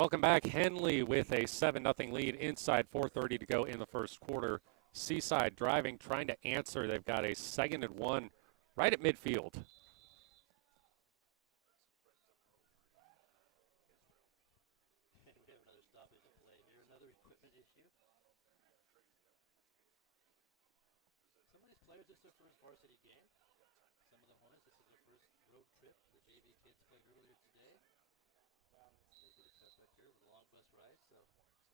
Welcome back. Henley with a 7-0 lead inside 4:30 to go in the first quarter. Seaside driving, trying to answer. They've got a 2nd and 1 right at midfield. Players, this is their first varsity game. Some of the Hornets, this is their first road trip. The JV kids played earlier today. They did a cut back here with a long bus ride. So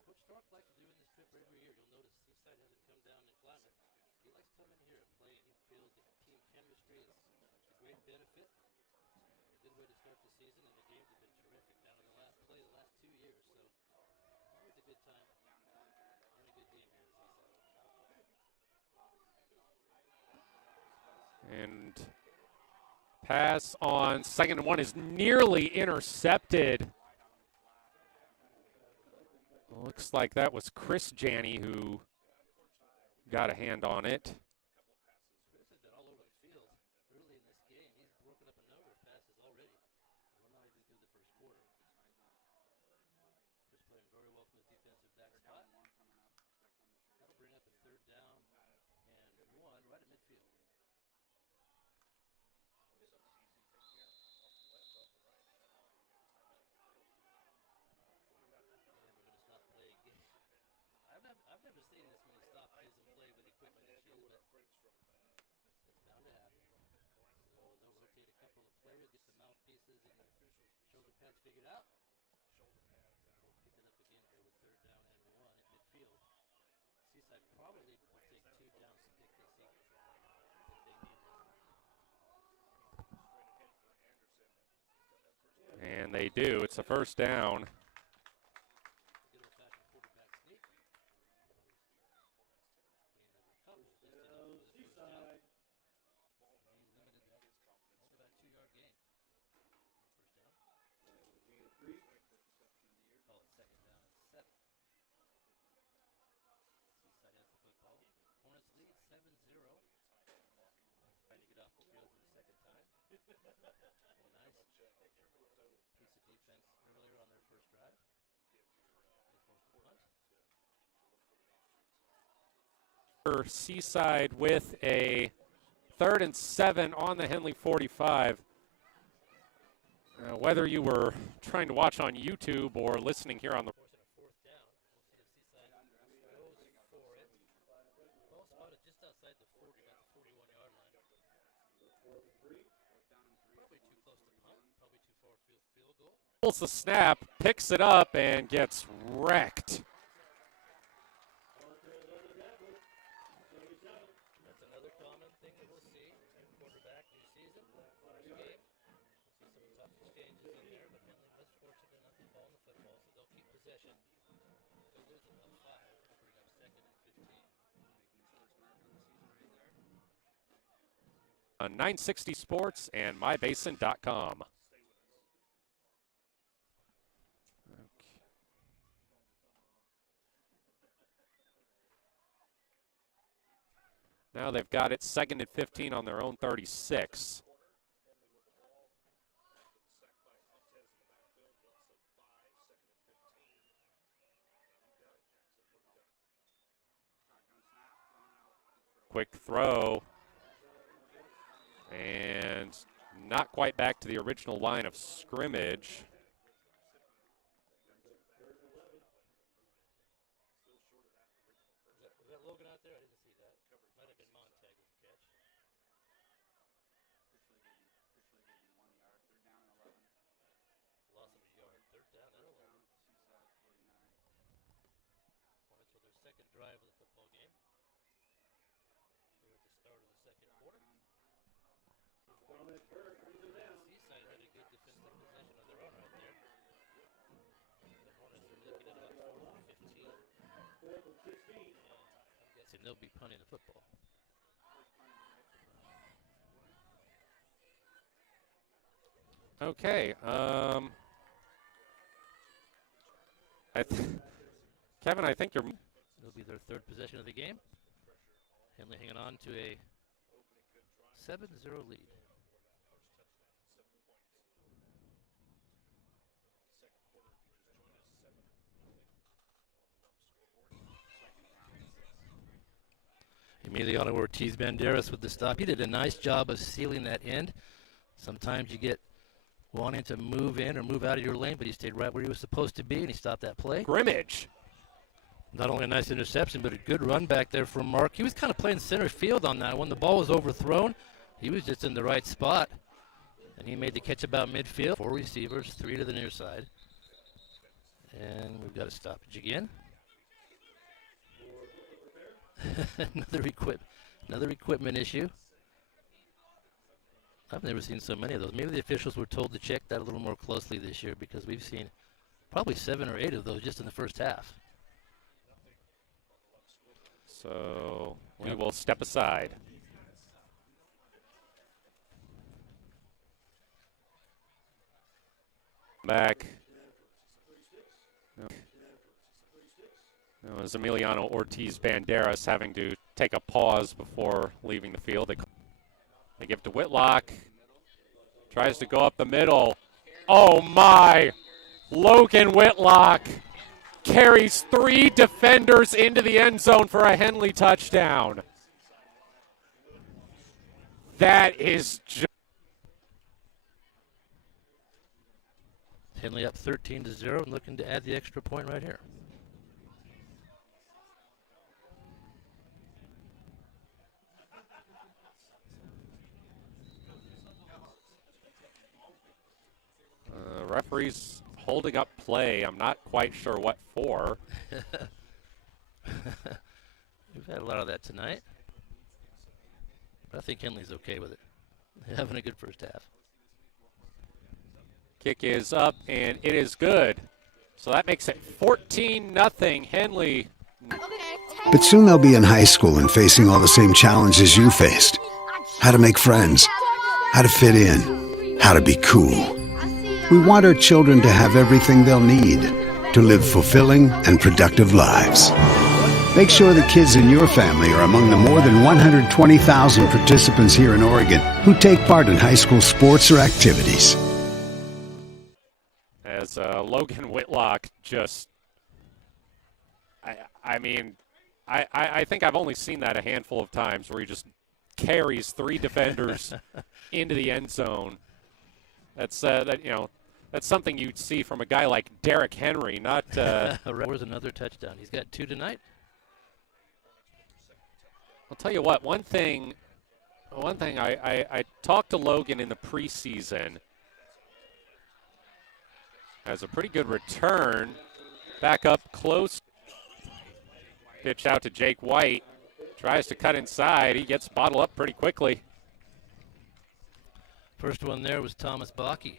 Coach Stark likes doing this trip every year. You'll notice Seaside hasn't come down to Klamath. He likes coming here and playing. He feels the team chemistry is a great benefit. A good way to start the season, and the games have been terrific down in the last 2 years. So always a good time. Only good game here at Seaside. And pass on 2nd and 1 is nearly intercepted. Looks like that was Chris Janney who got a hand on it. Chris has been all over the field early in this game. He's broken up a number of passes already. We're not even through the first quarter. Chris playing very well from his defensive back spot. That'll bring up a 3rd down and 1 right at midfield. I've never seen this many stop plays and play with equipment issues, but it's bound to happen. So they'll rotate a couple of players, get the mouthpieces and shoulder pads figured out. We'll pick it up again here with 3rd down and 1 at midfield. Seaside probably will take 2 downs to pick this up if they need it. And they do. It's a 1st down. Hornets lead 7-0. Trying to get off the field for the 2nd time. A nice piece of defense earlier on their first drive. They forced the punt. Seaside with a 3rd and 7 on the Henley 45. Whether you were trying to watch on YouTube or listening here on the pulls the snap, picks it up, and gets wrecked. That's another common thing that we'll see in quarterback new season. First game, we'll see some tough exchanges in there, but Henley was fortunate enough to fall in the football, so they'll keep possession. They'll lose it by 5. They'll bring up 2nd and 15. On 960 Sports and mybasin.com. Now they've got it 2nd and 15 on their own 36. Quick throw. And not quite back to the original line of scrimmage. Was that Logan out there? I didn't see that. Might have been Montag with the catch. Loss of a yard. 3rd down and 11. Hornets with their 2nd drive of the football game. Here at the start of the 2nd quarter. Seaside had a good defensive possession of their own right there. The Hornets are looking at about 4th and 15. I'm guessing they'll be punting the football. Okay. Kevin, I think you're. It'll be their 3rd possession of the game. Henley hanging on to a 7-0 lead. Emiliano Ortiz-Banderas with the stop. He did a nice job of sealing that end. Sometimes you get wanting to move in or move out of your lane, but he stayed right where he was supposed to be, and he stopped that play. Scrimmage. Not only a nice interception, but a good run back there from Mark. He was kind of playing center field on that. When the ball was overthrown, he was just in the right spot, and he made the catch about midfield. 4 receivers, 3 to the near side. And we've got a stoppage again. Another equipment issue. I've never seen so many of those. Maybe the officials were told to check that a little more closely this year, because we've seen probably 7 or 8 of those just in the first half. So we will step aside. Back. It was Emiliano Ortiz-Banderas having to take a pause before leaving the field. They give to Whitlock. Tries to go up the middle. Oh my! Logan Whitlock carries 3 defenders into the end zone for a Henley touchdown. That is just... Henley up 13-0 and looking to add the extra point right here. Referee's holding up play. I'm not quite sure what for. We've had a lot of that tonight. But I think Henley's okay with it. They're having a good first half. Kick is up, and it is good. So that makes it 14-0 Henley. But soon they'll be in high school and facing all the same challenges you faced. How to make friends, how to fit in, how to be cool. We want our children to have everything they'll need to live fulfilling and productive lives. Make sure the kids in your family are among the more than 120,000 participants here in Oregon who take part in high school sports or activities. As Logan Whitlock just, I mean, I think I've only seen that a handful of times where he just carries 3 defenders into the end zone. That's that's something you'd see from a guy like Derrick Henry, not. Where's another touchdown? He's got 2 tonight. I'll tell you what. One thing I talked to Logan in the preseason. Has a pretty good return. Back up close. Pitch out to Jake White. Tries to cut inside. He gets bottled up pretty quickly. First one there was Thomas Bakke.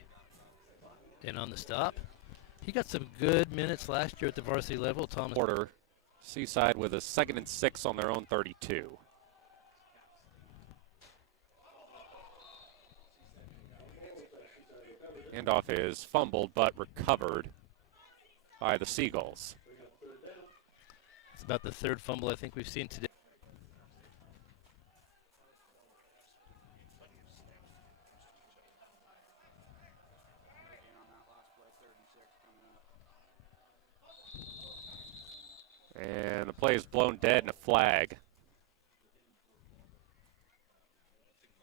In on the stop. He got some good minutes last year at the varsity level. Thomas Porter, Seaside with a 2nd and 6 on their own 32. Handoff is fumbled but recovered by the Seagulls. It's about the 3rd fumble I think we've seen today. And the play is blown dead in a flag.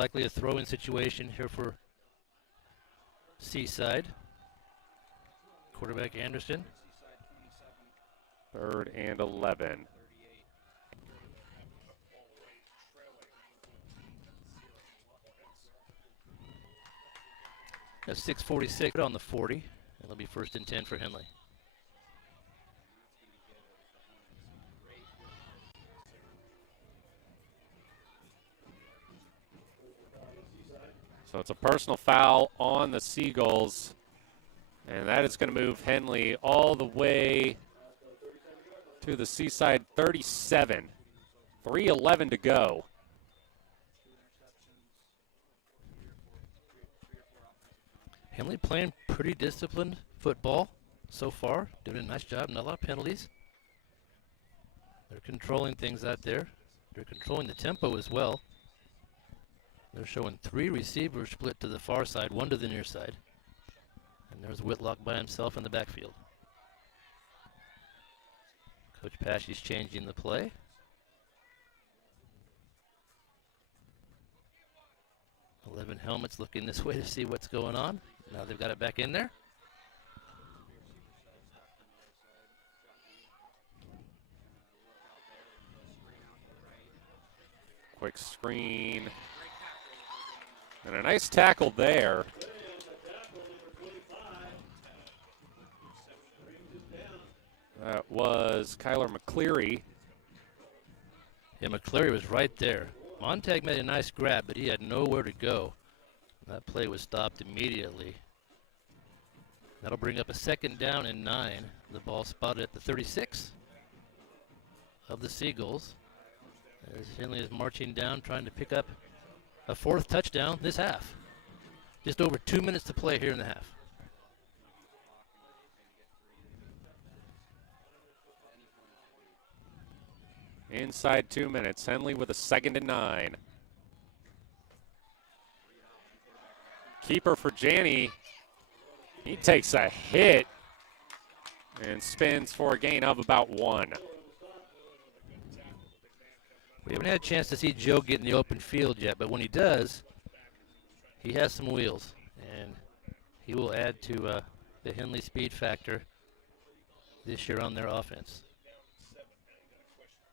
Likely a throw-in situation here for Seaside. Quarterback Anderson. 3rd and 11. That's 6:46 on the 40. And it'll be 1st and 10 for Henley. So it's a personal foul on the Seagulls, and that is going to move Henley all the way to the Seaside 37. 3:11 to go. Henley playing pretty disciplined football so far, doing a nice job, not a lot of penalties. They're controlling things out there. They're controlling the tempo as well. They're showing 3 receivers split to the far side, 1 to the near side. And there's Whitlock by himself in the backfield. Coach Paschy's changing the play. helmets looking this way to see what's going on. Now they've got it back in there. Quick screen. And a nice tackle there. That was Kyler McCleary. Yeah, McCleary was right there. Montag made a nice grab, but he had nowhere to go. That play was stopped immediately. That'll bring up a 2nd down and 9. The ball spotted at the 36 of the Seagulls. As Henley is marching down, trying to pick up a 4th touchdown this half. Just over 2 minutes to play here in the half. Inside 2 minutes. Henley with a 2nd and 9. Keeper for Janney. He takes a hit and spins for a gain of about 1. We haven't had a chance to see Joe get in the open field yet, but when he does, he has some wheels, and he will add to the Henley speed factor this year on their offense.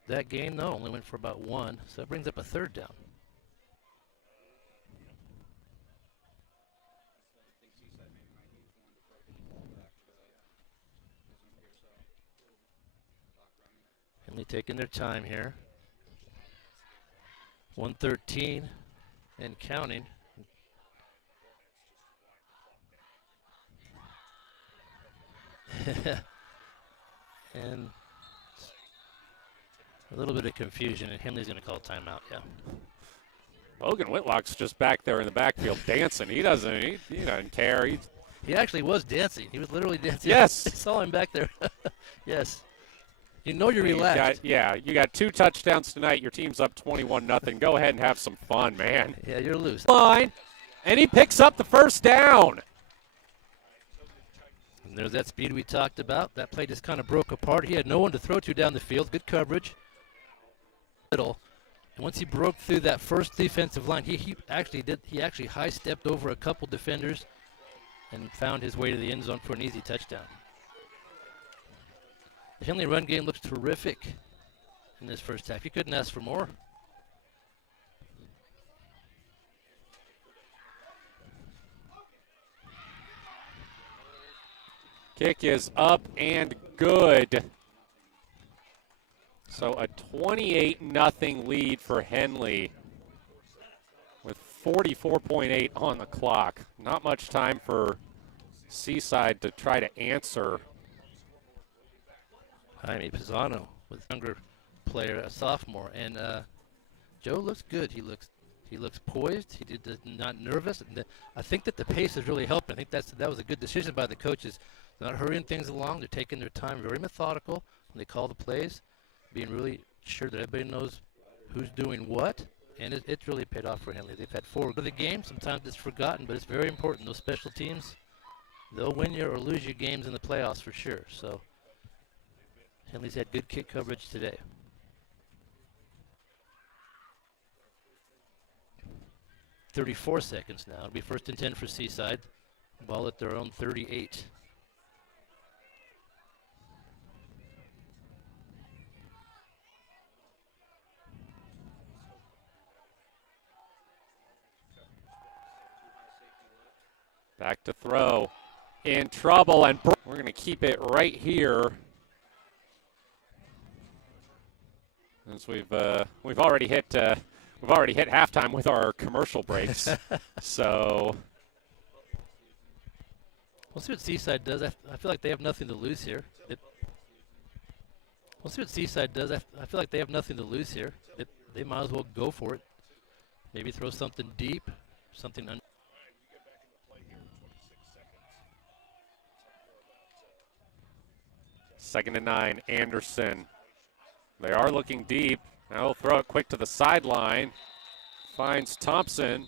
That gain, though, only went for about 1, so that brings up a 3rd down. Henley taking their time here. 1:13 and counting. And a little bit of confusion, and Henley's going to call timeout, yeah. Logan Whitlock's just back there in the backfield dancing. He doesn't care. He actually was dancing. He was literally dancing. Yes. I saw him back there. Yes. You know you're relaxed. You got 2 touchdowns tonight. Your team's up 21-0. Go ahead and have some fun, man. Yeah, you're loose. Line, and he picks up the 1st down. And there's that speed we talked about. That play just kind of broke apart. He had no one to throw to down the field. Good coverage. And once he broke through that first defensive line, he actually high-stepped over a couple defenders and found his way to the end zone for an easy touchdown. The Henley run game looks terrific in this first half. You couldn't ask for more. Kick is up and good. So a 28-0 lead for Henley with 44.8 on the clock. Not much time for Seaside to try to answer. Jaime Pisano with younger player, a sophomore, and Joe looks good. He looks poised. He did not nervous. And I think that the pace is really helping. I think that was a good decision by the coaches. They're not hurrying things along. They're taking their time, very methodical when they call the plays, being really sure that everybody knows who's doing what. And it's really paid off for Henley. They've had 4 good games. Sometimes it's forgotten, but it's very important. Those special teams, they'll win you or lose you games in the playoffs for sure. So Henley's had good kick coverage today. 34 seconds now. It'll be 1st and 10 for Seaside. Ball at their own 38. Back to throw. In trouble, and we're going to keep it right here. As we've already hit halftime with our commercial breaks. So we'll see what Seaside does. I feel like they have nothing to lose here. We'll see what Seaside does. I feel like they have nothing to lose here. They might as well go for it. Maybe throw something deep, something. Second and 9, Anderson. They are looking deep. Now he'll throw it quick to the sideline. Finds Thompson,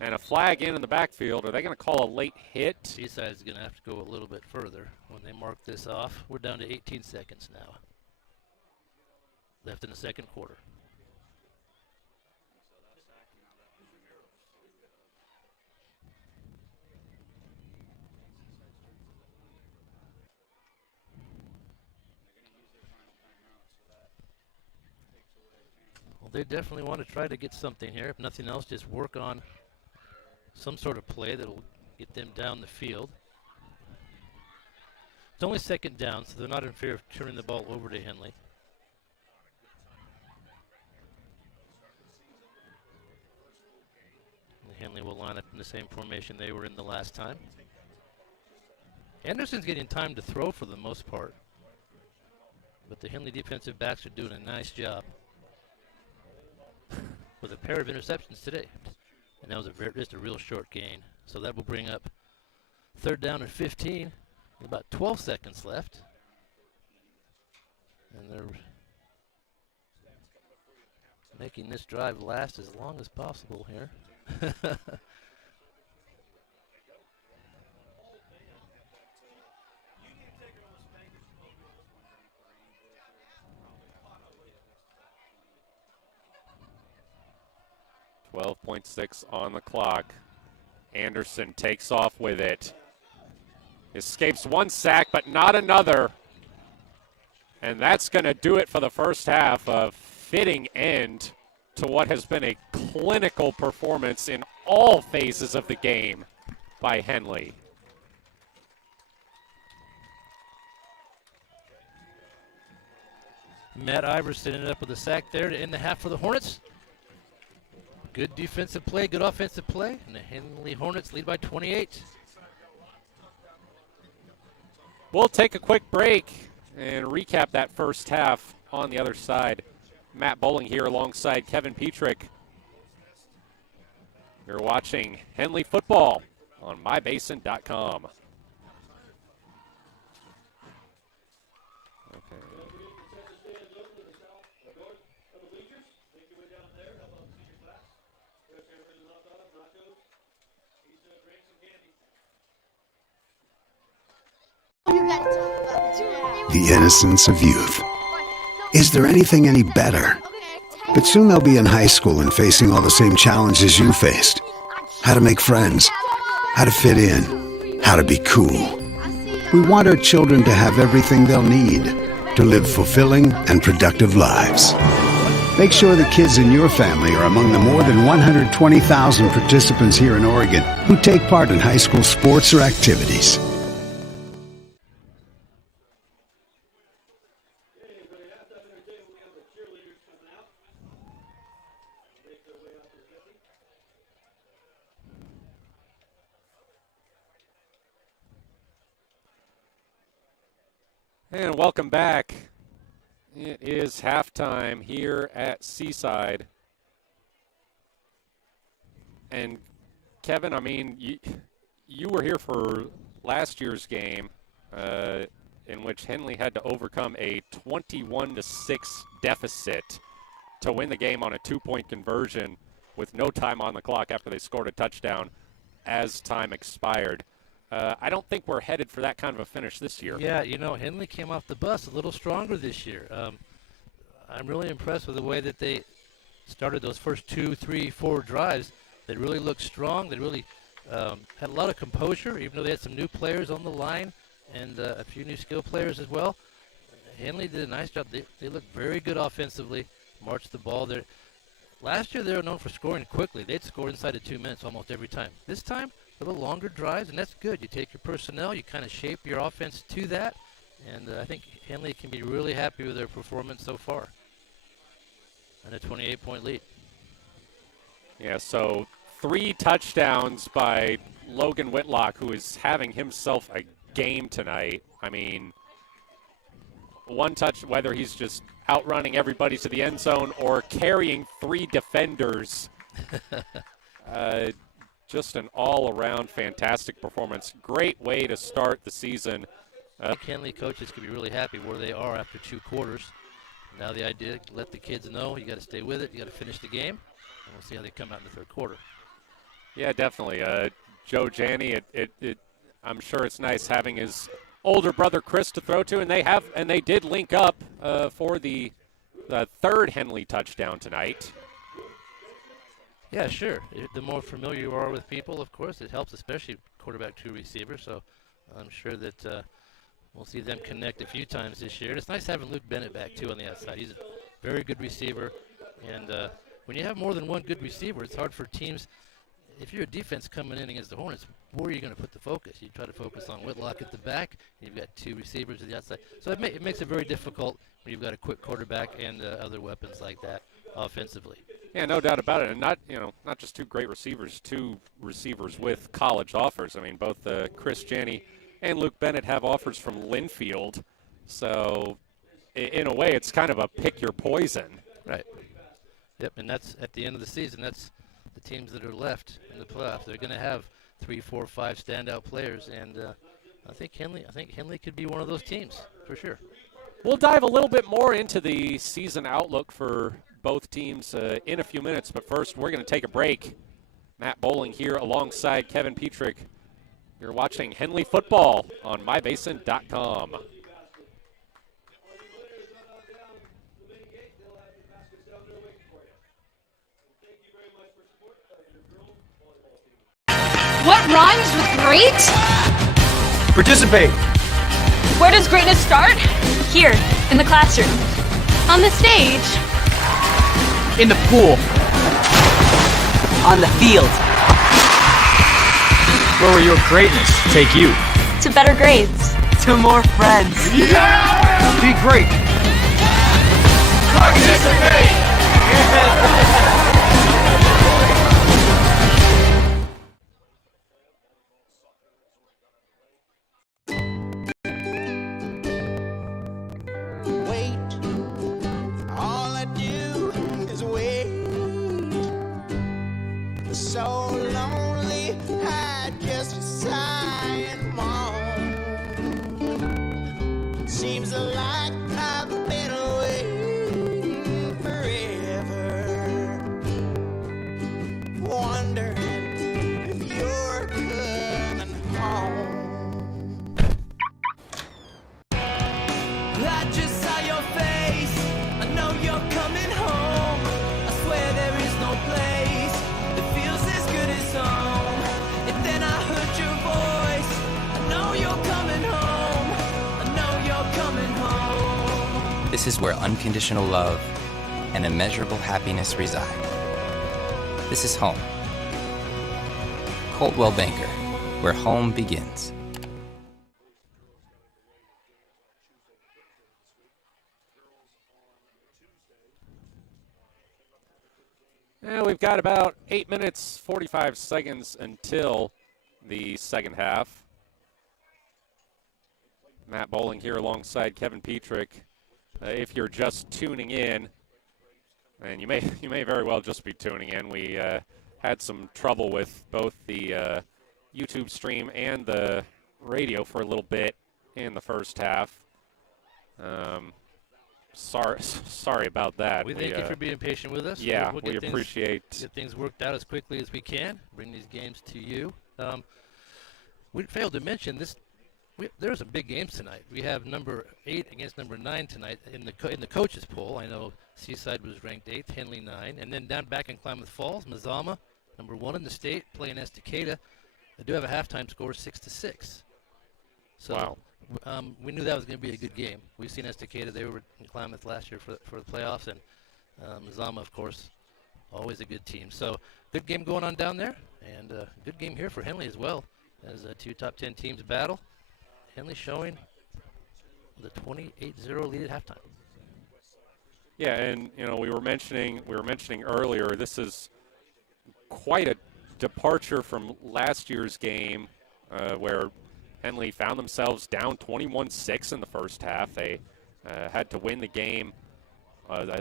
and a flag in the backfield. Are they going to call a late hit? Seaside is going to have to go a little bit further when they mark this off. We're down to 18 seconds now. Left in the second quarter. Well, they definitely want to try to get something here. If nothing else, just work on some sort of play that'll get them down the field. It's only second down, so they're not in fear of turning the ball over to Henley. And Henley will line up in the same formation they were in the last time. Anderson's getting time to throw for the most part, but the Henley defensive backs are doing a nice job with a pair of interceptions today. And that was just a real short gain. So that will bring up third down and 15. With about 12 seconds left. And they're making this drive last as long as possible here. 12.6 on the clock. Anderson takes off with it. Escapes one sack, but not another. And that's going to do it for the first half. A fitting end to what has been a clinical performance in all phases of the game by Henley. Matt Iverson ended up with a sack there to end the half for the Hornets. Good defensive play, good offensive play, and the Henley Hornets lead by 28. We'll take a quick break and recap that first half on the other side. Matt Bowling here alongside Kevin Petrik. You're watching Henley football on mybasin.com. The innocence of youth. Is there anything any better? But soon they'll be in high school and facing all the same challenges you faced. How to make friends, how to fit in, how to be cool. We want our children to have everything they'll need to live fulfilling and productive lives. Make sure the kids in your family are among the more than 120,000 participants here in Oregon who take part in high school sports or activities. And welcome back. It is halftime here at Seaside. And Kevin, I mean, you were here for last year's game in which Henley had to overcome a 21-6 deficit to win the game on a 2-point conversion with no time on the clock after they scored a touchdown as time expired. I don't think we're headed for that kind of a finish this year. Yeah, you know, Henley came off the bus a little stronger this year. I'm really impressed with the way that they started those first 2, 3, 4 drives. They really looked strong. They really had a lot of composure, even though they had some new players on the line and a few new skill players as well. Henley did a nice job. They looked very good offensively, marched the ball there. Last year, they were known for scoring quickly. They'd score inside of 2 minutes almost every time. This time, a little longer drives, and that's good. You take your personnel, you kind of shape your offense to that, and I think Henley can be really happy with their performance so far. And a 28-point lead. Yeah, so 3 touchdowns by Logan Whitlock, who is having himself a game tonight. I mean, one touch, whether he's just outrunning everybody to the end zone or carrying 3 defenders. Just an all-around fantastic performance. Great way to start the season. Henley coaches could be really happy where they are after 2 quarters. Now the idea, let the kids know you got to stay with it, you got to finish the game, and we'll see how they come out in the 3rd quarter. Yeah, definitely. Joe Janney, I'm sure it's nice having his older brother Chris to throw to, and they did link up for the 3rd Henley touchdown tonight. Yeah, sure. The more familiar you are with people, of course, it helps, especially quarterback to receiver. So I'm sure that we'll see them connect a few times this year. And it's nice having Luke Bennett back, too, on the outside. He's a very good receiver, And when you have more than one good receiver, it's hard for teams. If you're a defense coming in against the Hornets, where are you going to put the focus? You try to focus on Whitlock at the back, and you've got two receivers at the outside. So it makes it very difficult when you've got a quick quarterback and other weapons like that offensively. Yeah, no doubt about it. And not just two great receivers, two receivers with college offers. I mean, both Chris Janney and Luke Bennett have offers from Linfield. So in a way, it's kind of a pick your poison. Right. Yep, and that's at the end of the season. That's the teams that are left in the playoffs. They're going to have 3, 4, 5 standout players, and I think Henley could be one of those teams for sure. We'll dive a little bit more into the season outlook for both teams in a few minutes, but first we're going to take a break. Matt Bowling here alongside Kevin Petrik. You're watching Henley Football on mybasin.com. What rhymes with great? Participate. Where does greatness start? Here, in the classroom. On the stage. In the pool. On the field. Where will your greatness take you? To better grades. To more friends. Yeah! Be great. Participate. This is where unconditional love and immeasurable happiness reside. This is home. Coldwell Banker, where home begins. Yeah, we've got about 8 minutes, 45 seconds until the second half. Matt Bowling here alongside Kevin Petrik. If you're just tuning in, and you may very well just be tuning in, we had some trouble with both the YouTube stream and the radio for a little bit in the first half. Sorry about that. We thank you for being patient with us. Yeah, we'll we appreciate get things worked out as quickly as we can. Bring these games to you. We failed to mention this. There's some big games tonight. We have number 8 against number 9 tonight in the coaches poll. I know Seaside was ranked 8th, Henley 9, and then down back in Klamath Falls, Mazama, number 1 in the state, playing Estacada. They do have a halftime score 6-6. So wow. We knew that was going to be a good game. We've seen Estacada. They were in Klamath last year for the playoffs, and Mazama, of course, always a good team. So good game going on down there, and good game here for Henley as well, as two top 10 teams battle. Henley showing the 28-0 lead at halftime. Yeah, and we were mentioning earlier, this is quite a departure from last year's game, where Henley found themselves down 21-6 in the first half. They had to win the game,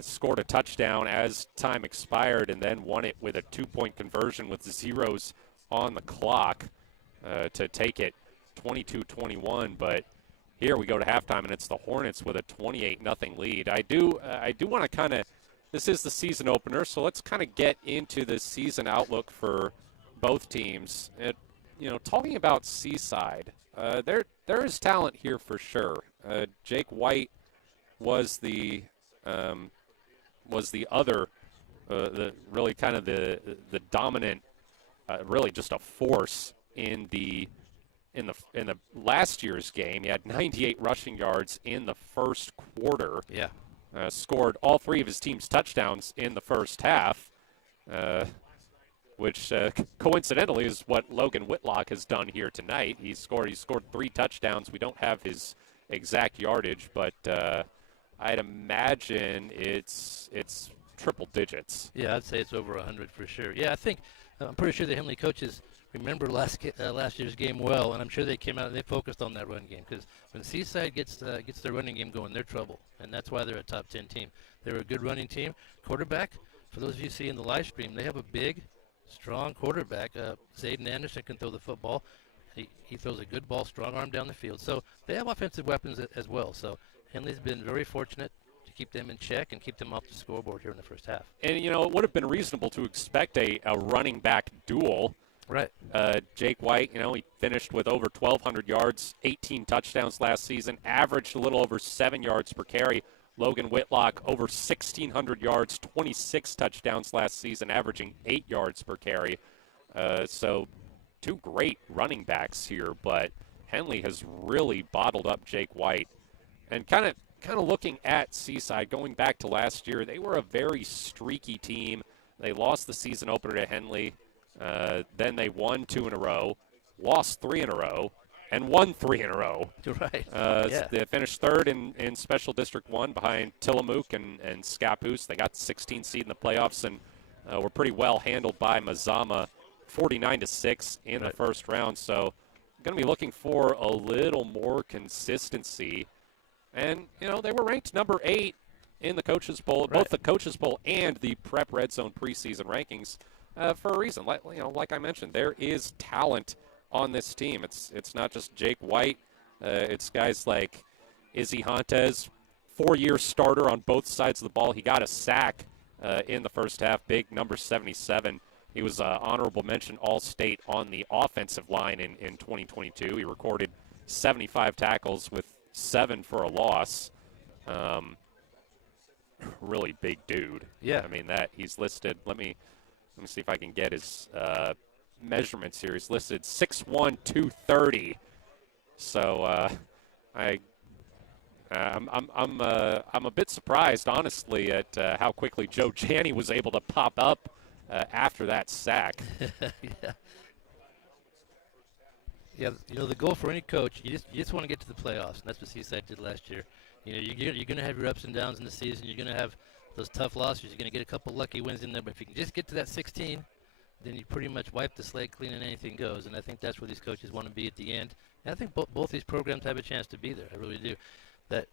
scored a touchdown as time expired, and then won it with a 2-point conversion with zeros on the clock to take it 22-21, but here we go to halftime, and it's the Hornets with a 28-0 lead. I do want to kind of, this is the season opener, so let's kind of get into the season outlook for both teams. Talking about Seaside, there is talent here for sure. Jake White was the other, really kind of the dominant, really just a force in the last year's game. He had 98 rushing yards in the first quarter. Yeah. scored all 3 of his team's touchdowns in the first half, which coincidentally is what Logan Whitlock has done here tonight. He scored 3 touchdowns. We don't have his exact yardage, but I'd imagine it's triple digits. Yeah, I'd say it's over 100 for sure. Yeah, I'm pretty sure the Henley coaches remember last year's game well, and I'm sure they came out and they focused on that run game, because when Seaside gets their running game going, they're trouble, and that's why they're a top 10 team. They're a good running team. Quarterback, for those of you see in the live stream, they have a big, strong quarterback. Zayden Anderson can throw the football. He throws a good ball, strong arm down the field. So they have offensive weapons as well. So Henley's been very fortunate to keep them in check and keep them off the scoreboard here in the first half. And, it would have been reasonable to expect a running back duel. Right. Jake White, he finished with over 1,200 yards, 18 touchdowns last season, averaged a little over 7 yards per carry. Logan Whitlock, over 1,600 yards, 26 touchdowns last season, averaging 8 yards per carry. So 2 great running backs here, but Henley has really bottled up Jake White. And kind of looking at Seaside, going back to last year, they were a very streaky team. They lost the season opener to Henley. Then they won 2 in a row, lost 3 in a row, and won 3 in a row. Right. They finished 3rd in Special District 1 behind Tillamook and Scappoose. They got the 16th seed in the playoffs and were pretty well handled by Mazama, 49-6 in the first round. So going to be looking for a little more consistency. And, they were ranked number 8 in the Coaches Bowl, both the Coaches Bowl and the Prep Red Zone preseason rankings. For a reason. Like I mentioned, there is talent on this team. It's not just Jake White. It's guys like Izzy Hontes, 4-year starter on both sides of the ball. He got a sack in the first half, big number 77. He was honorable mention All-State on the offensive line in 2022. He recorded 75 tackles with 7 for a loss. Really big dude. Yeah. I mean, that he's listed. Let me see if I can get his measurements here. He's listed 6'1", 230. So I'm a bit surprised, honestly, at how quickly Joe Janney was able to pop up after that sack. Yeah, the goal for any coach, you just want to get to the playoffs, and that's what Seaside did last year. You're going to have your ups and downs in the season. You're going to have those tough losses. You're going to get a couple lucky wins in there, but if you can just get to that 16, then you pretty much wipe the slate clean and anything goes, and I think that's where these coaches want to be at the end. And I think both these programs have a chance to be there. I really do. That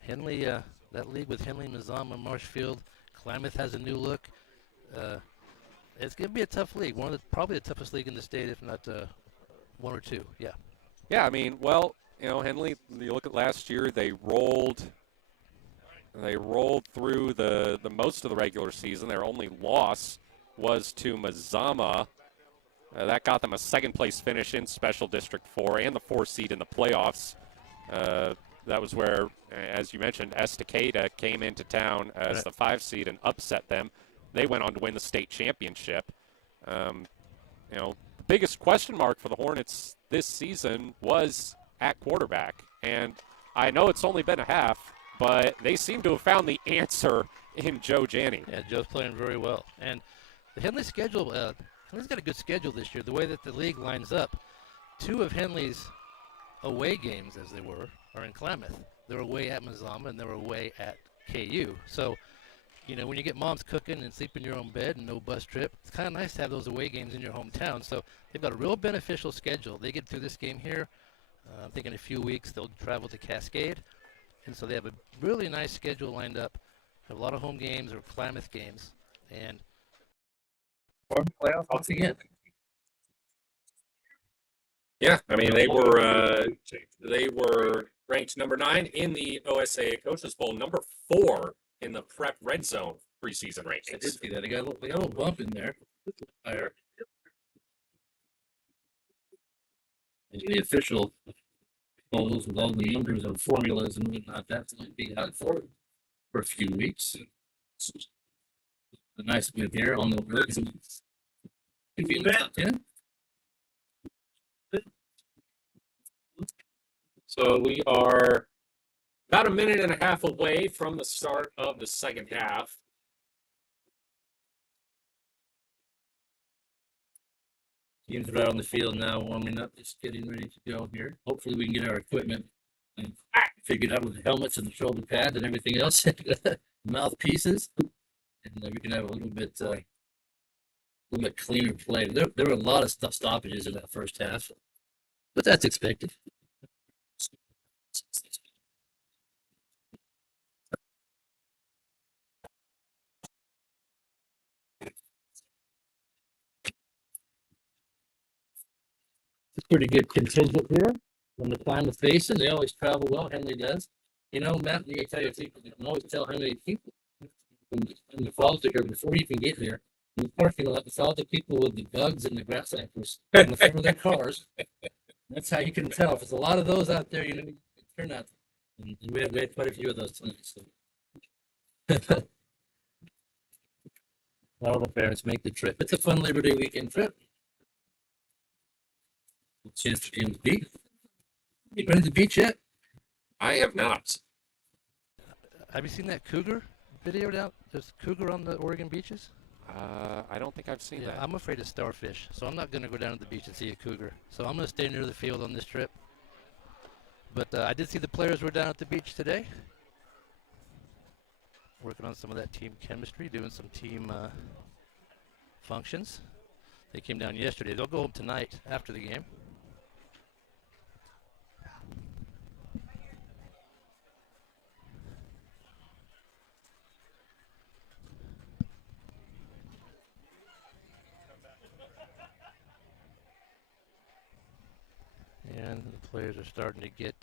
Henley, that league with Henley, Mazama, Marshfield, Klamath has a new look. It's going to be a tough league. Probably the toughest league in the state, if not one or two. Yeah. Yeah, I mean, well, Henley, you look at last year, they rolled through the most of the regular season. Their only loss was to Mazama. That got them a second-place finish in Special District 4 and the 4th seed in the playoffs. That was where, as you mentioned, Estacada came into town as the 5 seed and upset them. They went on to win the state championship. The biggest question mark for the Hornets this season was at quarterback. And I know it's only been a half, but they seem to have found the answer in Joe Janney. Yeah, Joe's playing very well. And the Henley schedule, Henley's got a good schedule this year. The way that the league lines up, 2 of Henley's away games, as they were, are in Klamath. They're away at Mazama, and they're away at KU. So, when you get moms cooking and sleep in your own bed and no bus trip, it's kind of nice to have those away games in your hometown. So they've got a real beneficial schedule. They get through this game here. I think in a few weeks they'll travel to Cascade. And so they have a really nice schedule lined up. Have a lot of home games or Klamath games. And playoff once again. Yeah, I mean, they were ranked number 9 in the OSA Coaches Bowl, number 4 in the Prep Red Zone preseason rankings. I did see that. They got a little bump in there. Higher. And the official polls with all the numbers and formulas and whatnot, that's going to be out for a few weeks. A nice win here on the road. If you top 10. So we are About a minute and a half away from the start of the second half. Teams are out on the field now, warming up, just getting ready to go here. Hopefully, we can get our equipment figured out with the helmets and the shoulder pads and everything else, mouthpieces, and we can have a little bit cleaner play. There were a lot of stoppages in that first half, but that's expected. It's a pretty good contingent here. When they climb the faces, they always travel well. Henley does. You know, Matt, I tell you, you can always tell how many people in the fall ticker before you can get here. In the parking lot, it's all the people with the bugs and the grasshoppers in the front of their cars. That's how you can tell. If there's a lot of those out there, you know, turn out. And we had quite a few of those tonight. So. All the parents make the trip. It's a fun Labor Day weekend trip. Chance for teams to beat. You been to the beach yet? I have not. Have you seen that cougar video out? There's cougar on the Oregon beaches. I don't think I've seen that. I'm afraid of starfish, so I'm not going to go down to the beach and see a cougar. So I'm going to stay near the field on this trip. But I did see the players were down at the beach today, working on some of that team chemistry, doing some team functions. They came down yesterday. They'll go home tonight after the game. And the players are starting to get,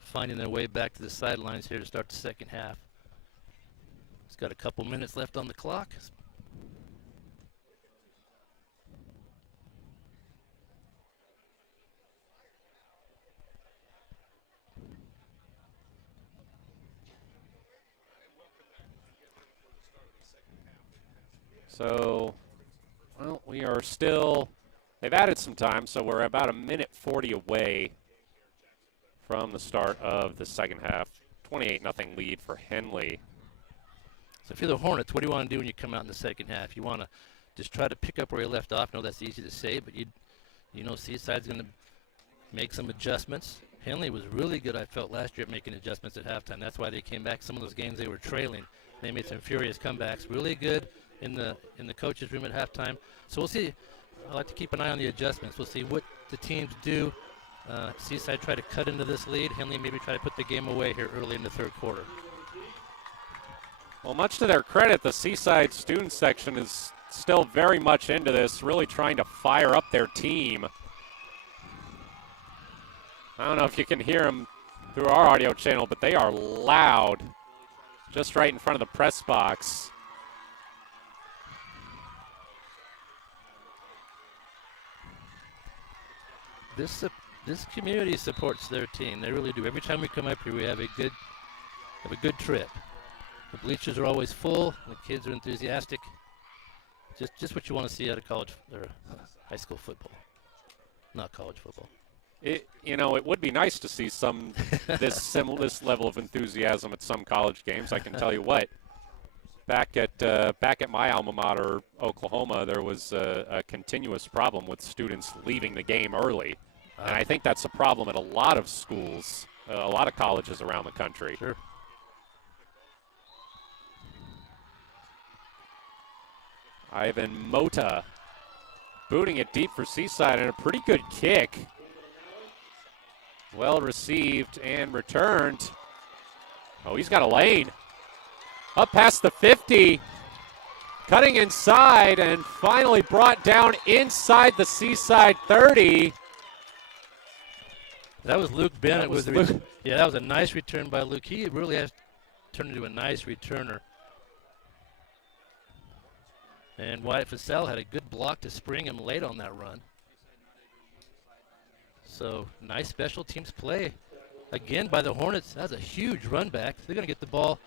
finding their way back to the sidelines here to start the second half. It's got a couple minutes left on the clock. So, well, we are still, they've added some time, so we're about a minute 40 away from the start of the second half. 28-0 lead for Henley. So if you're the Hornets, what do you want to do when you come out in the second half? You want to just try to pick up where you left off. I know that's easy to say, but you know Seaside's going to make some adjustments. Henley was really good, I felt, last year at making adjustments at halftime. That's why they came back. Some of those games they were trailing, they made some furious comebacks. Really good in the coaches' room at halftime. So we'll see. I like to keep an eye on the adjustments. We'll see what the teams do. Seaside try to cut into this lead. Henley maybe try to put the game away here early in the third quarter. Well, much to their credit, the Seaside student section is still very much into this, really trying to fire up their team. I don't know if you can hear them through our audio channel, but they are loud just right in front of the press box. This community supports their team. They really do. Every time we come up here, we have a good trip. The bleachers are always full. The kids are enthusiastic. Just what you want to see out of college or high school football, not college football. It would be nice to see some this level of enthusiasm at some college games. I can tell you what. Back at my alma mater, Oklahoma, there was a continuous problem with students leaving the game early, and I think that's a problem at a lot of schools, a lot of colleges around the country. Sure. Ivan Mota booting it deep for Seaside, and a pretty good kick. Well received and returned. Oh, he's got a lane. Up past the 50. Cutting inside and finally brought down inside the Seaside 30. That was Luke Bennett. That was a nice return by Luke. He really has turned into a nice returner. And Wyatt Fussell had a good block to spring him late on that run. So nice special teams play again by the Hornets. That's a huge run back. They're going to get the ball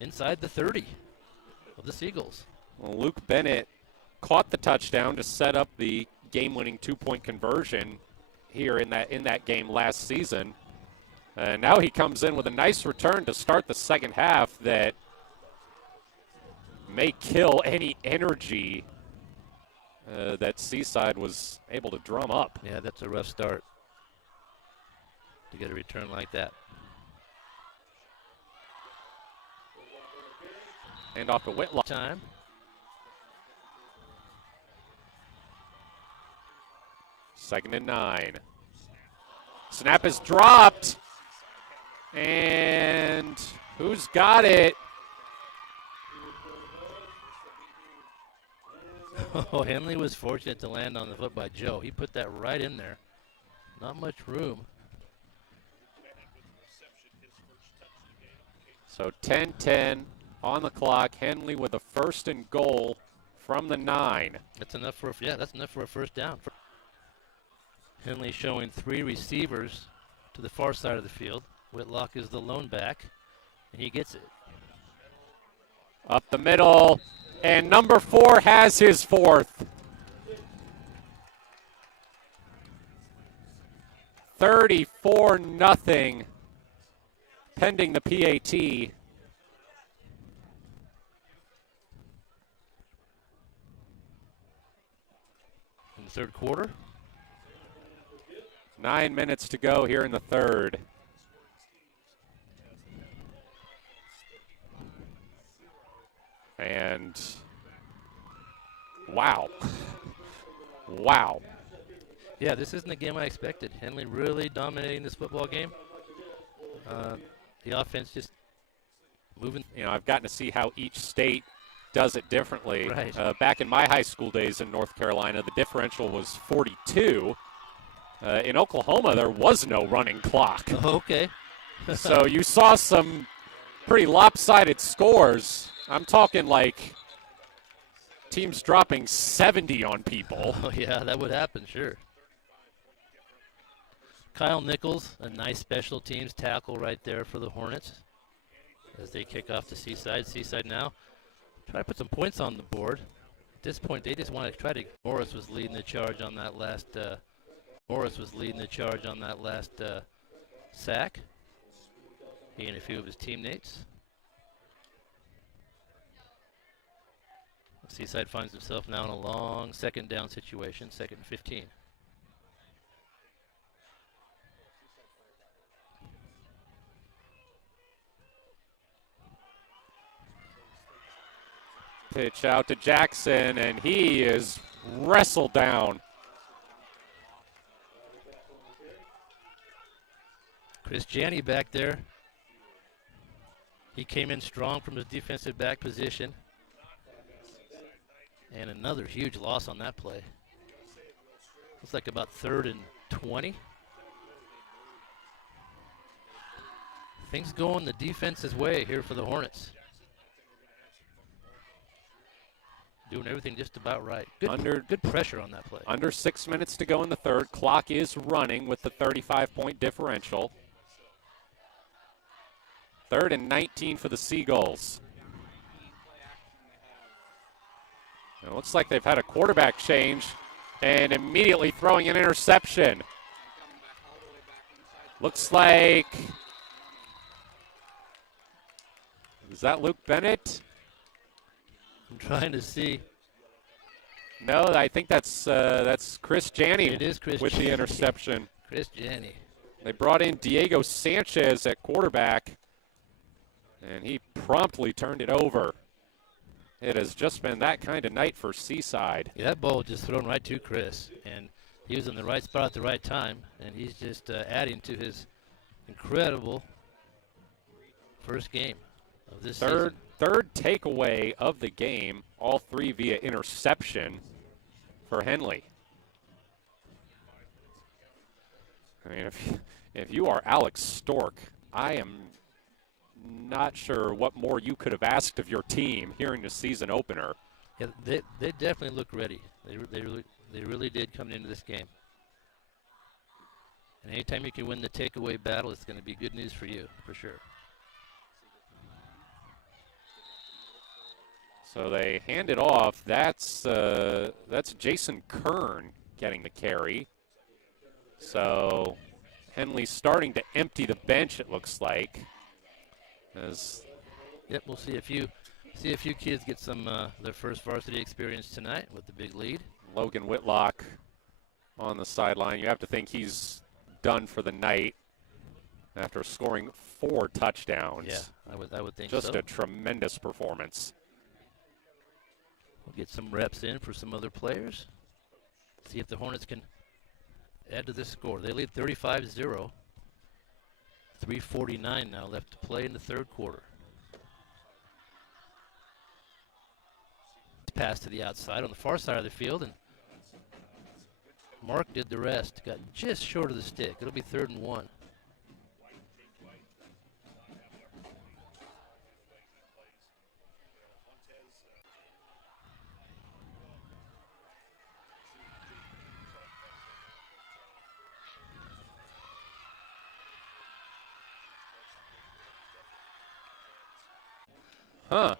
inside the 30 of the Seagulls. Well, Luke Bennett caught the touchdown to set up the game-winning two-point conversion here in that game last season. And now he comes in with a nice return to start the second half that may kill any energy that Seaside was able to drum up. Yeah, that's a rough start to get a return like that. And off to Whitlock. Time. Second and 9. Snap is dropped. And who's got it? Oh, Henley was fortunate to land on the foot by Joe. He put that right in there. Not much room. So 10-10 on the clock. Henley with a 1st and goal from the 9. That's enough for that's enough for a first down. Henley showing 3 receivers to the far side of the field. Whitlock is the lone back, and he gets it. Up the middle, and number 4 has his 4th. 34-0, pending the PAT. In the third quarter. 9 minutes to go here in the third. And wow. Wow. Yeah, this isn't the game I expected. Henley really dominating this football game. The offense just moving. You know, I've gotten to see how each state does it differently. Right. Back in my high school days in North Carolina, the differential was 42. In Oklahoma, there was no running clock. Okay. So you saw some pretty lopsided scores. I'm talking like teams dropping 70 on people. Oh, yeah, that would happen, sure. Kyle Nichols, a nice special teams tackle right there for the Hornets as they kick off to Seaside. Seaside now try to put some points on the board. At this point, they just want to try to. Morris was leading the charge on that last. Sack. He and a few of his teammates. Seaside finds himself now in a long second down situation, 2nd and 15. Pitch out to Jackson, and he is wrestled down. Chris Janney back there. He came in strong from his defensive back position. And another huge loss on that play. Looks like about 3rd and 20. Things going the defense's way here for the Hornets. Doing everything just about right. Good pressure on that play. Under 6 minutes to go in the third. Clock is running with the 35-point differential. 3rd and 19 for the Seagulls. It looks like they've had a quarterback change and immediately throwing an interception. Looks like, is that Luke Bennett? I'm trying to see. No, I think that's Chris Janney. It is Chris with Janney. The interception. Chris Janney. They brought in Diego Sanchez at quarterback, and he promptly turned it over. It has just been that kind of night for Seaside. Yeah, that ball was just thrown right to Chris, and he was in the right spot at the right time, and he's just adding to his incredible first game of this season. Third takeaway of the game, all 3 via interception for Henley. I mean, if you are Alex Stork, I am not sure what more you could have asked of your team here in the season opener. Yeah, they definitely look ready. They really did come into this game. And anytime you can win the takeaway battle, it's going to be good news for you, for sure. So they hand it off. That's Jason Kern getting the carry. So Henley starting to empty the bench, it looks like. Yep, we'll see a few kids get some their first varsity experience tonight with the big lead. Logan Whitlock on the sideline. You have to think he's done for the night after scoring 4 touchdowns. Yeah, I would think Just so. a tremendous performance. We'll get some reps in for some other players. See if the Hornets can add to this score. They lead 35-0. 3:49 now left to play in the third quarter. Pass to the outside on the far side of the field, and Mark did the rest. Got just short of the stick. It'll be 3rd and 1. Huh.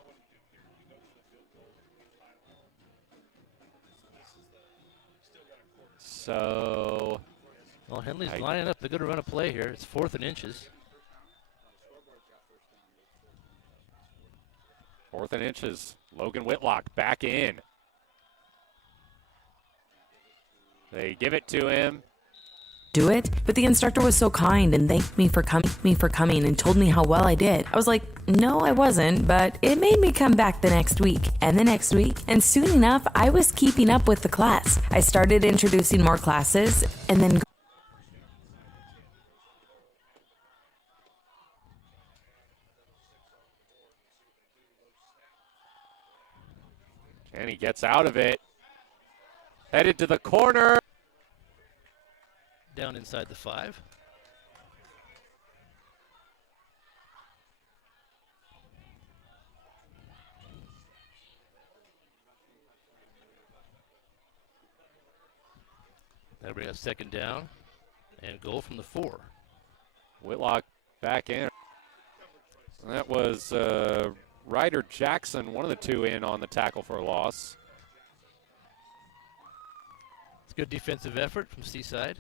So, Well, Henley's lining up. They're going to run a play here. It's 4th and inches. 4th and inches. Logan Whitlock back in. They give it to him. Do it, but the instructor was so kind and thanked me for coming and told me how well I did. I was like, no, I wasn't, but it made me come back the next week and the next week, and soon enough, I was keeping up with the class. I started introducing more classes, and then And he gets out of it. Headed to the corner. Down inside the 5. That'll bring us 2nd down and goal from the 4. Whitlock back in. That was Ryder Jackson, one of the 2 in on the tackle for a loss. It's good defensive effort from Seaside.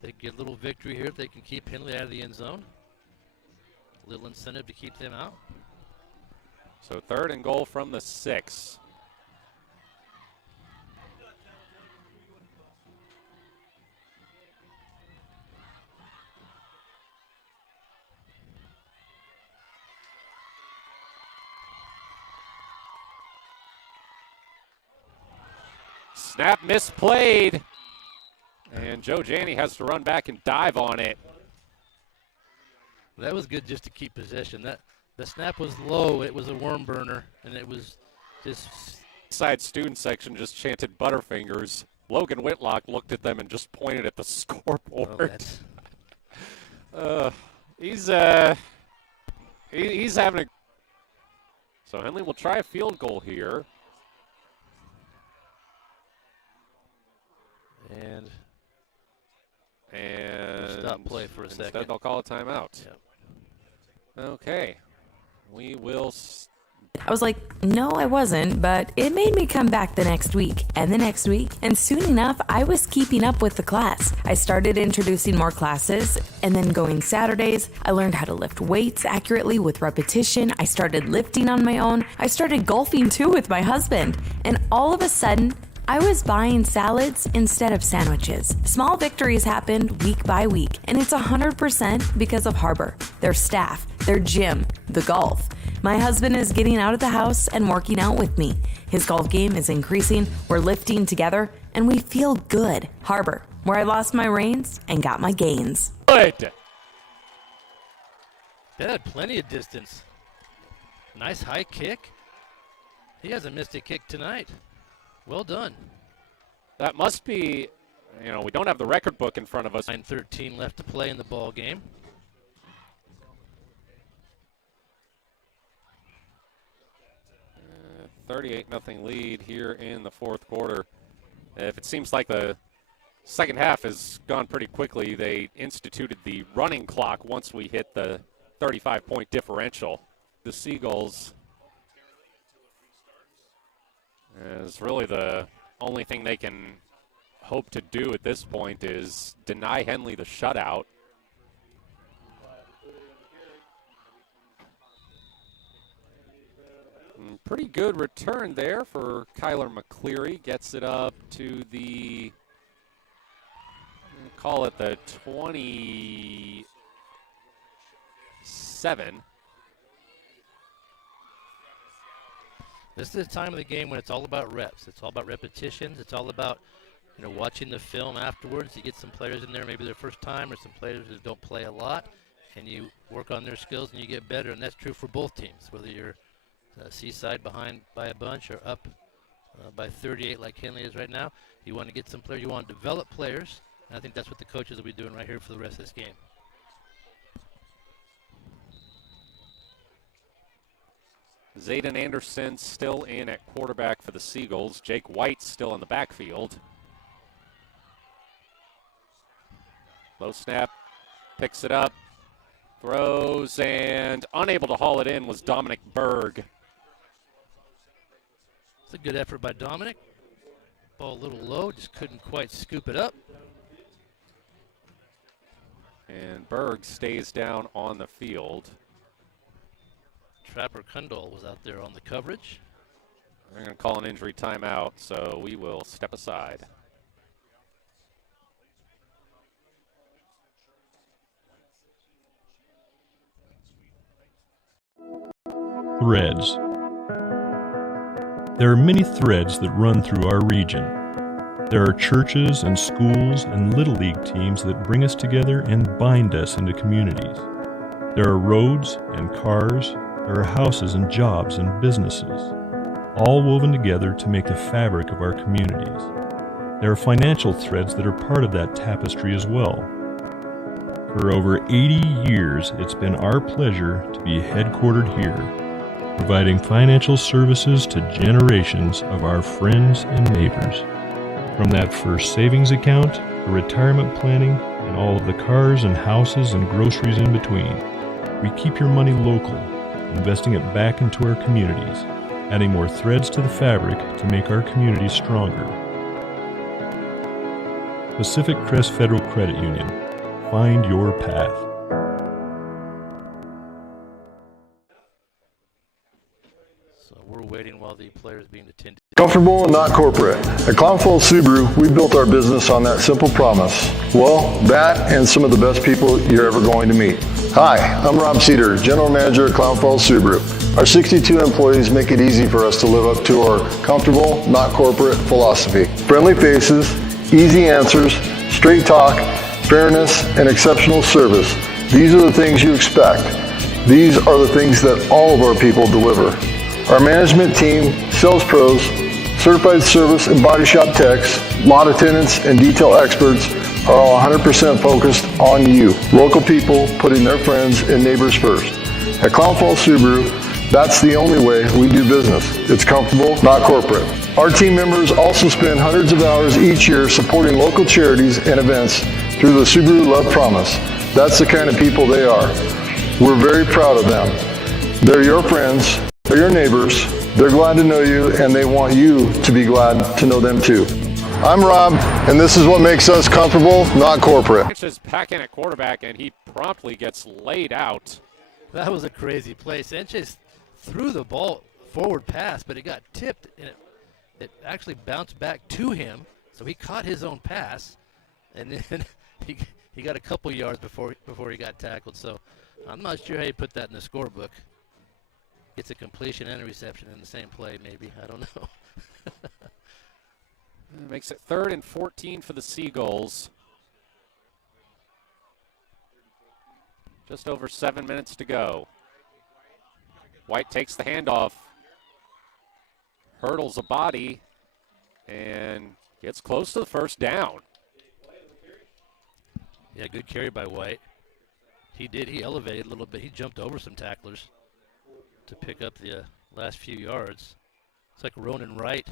They get a little victory here if they can keep Henley out of the end zone. A little incentive to keep them out. So 3rd and goal from the 6. Snap misplayed. And Joe Janney has to run back and dive on it. That was good just to keep possession. The snap was low. It was a worm burner, and it was just. Side student section just chanted Butterfingers. Logan Whitlock looked at them and just pointed at the scoreboard. He's having a. So Henley will try a field goal here. And stop play for a second. Instead, they'll call a timeout. Yeah. Okay. We will. I was like, no, I wasn't, but it made me come back the next week and the next week, and soon enough, I was keeping up with the class. I started introducing more classes, and then going Saturdays, I learned how to lift weights accurately with repetition. I started lifting on my own. I started golfing too with my husband, and all of a sudden, I was buying salads instead of sandwiches. Small victories happened week by week, and it's 100% because of Harbor, their staff, their gym, the golf. My husband is getting out of the house and working out with me. His golf game is increasing, we're lifting together, and we feel good. Harbor, where I lost my reins and got my gains. Good. That had plenty of distance. Nice high kick. He hasn't missed a kick tonight. Well done. That must be, we don't have the record book in front of us. 9:13 left to play in the ball game. 38-0 lead here in the 4th quarter. If it seems like the second half has gone pretty quickly, they instituted the running clock once we hit the 35-point differential. The Seagulls is really the only thing they can hope to do at this point is deny Henley the shutout. Pretty good return there for Kyler McCleary. Gets it up to the, call it the 27. This is the time of the game when it's all about reps. It's all about repetitions. It's all about, watching the film afterwards. You get some players in there, maybe their first time, or some players who don't play a lot, and you work on their skills and you get better. And that's true for both teams, whether you're Seaside behind by a bunch or up by 38 like Henley is right now. You want to get some players. You want to develop players, and I think that's what the coaches will be doing right here for the rest of this game. Zayden Anderson still in at quarterback for the Seagulls. Jake White still in the backfield. Low snap, picks it up, throws, and unable to haul it in was Dominic Berg. It's a good effort by Dominic. Ball a little low, just couldn't quite scoop it up. And Berg stays down on the field. Trapper Kundal was out there on the coverage. They're going to call an injury timeout, so we will step aside. Threads. There are many threads that run through our region. There are churches and schools and Little League teams that bring us together and bind us into communities. There are roads and cars. There are houses and jobs and businesses, all woven together to make the fabric of our communities. There are financial threads that are part of that tapestry as well. For over 80 years, it's been our pleasure to be headquartered here, providing financial services to generations of our friends and neighbors. From that first savings account, to retirement planning, and all of the cars and houses and groceries in between, we keep your money local, investing it back into our communities, adding more threads to the fabric to make our communities stronger. Pacific Crest Federal Credit Union. Find your path. So we're waiting while the players being attended. Comfortable and not corporate. At Clown Falls Subaru, we built our business on that simple promise. Well, that and some of the best people you're ever going to meet. Hi, I'm Rob Cedar, General Manager at Clown Falls Subaru. Our 62 employees make it easy for us to live up to our comfortable, not corporate philosophy. Friendly faces, easy answers, straight talk, fairness, and exceptional service. These are the things you expect. These are the things that all of our people deliver. Our management team, sales pros, certified service and body shop techs, lot attendants, and detail experts are all 100% focused on you, local people putting their friends and neighbors first. At Clown Falls Subaru, that's the only way we do business. It's comfortable, not corporate. Our team members also spend hundreds of hours each year supporting local charities and events through the Subaru Love Promise. That's the kind of people they are. We're very proud of them. They're your friends, they're your neighbors, they're glad to know you, and they want you to be glad to know them too. I'm Rob, and this is what makes us comfortable, not corporate. Sanchez back in at quarterback, and he promptly gets laid out. That was a crazy play. Sanchez threw the ball forward pass, but it got tipped, and it actually bounced back to him. So he caught his own pass, and then he got a couple yards before he got tackled. So I'm not sure how you put that in the scorebook. Gets a completion and a reception in the same play, maybe. I don't know. Makes it 3rd and 14 for the Seagulls. Just over 7 minutes to go. White takes the handoff, hurdles a body, and gets close to the first down. Yeah, good carry by White. He did. He elevated a little bit. He jumped over some tacklers to pick up the last few yards. It's like Ronan Wright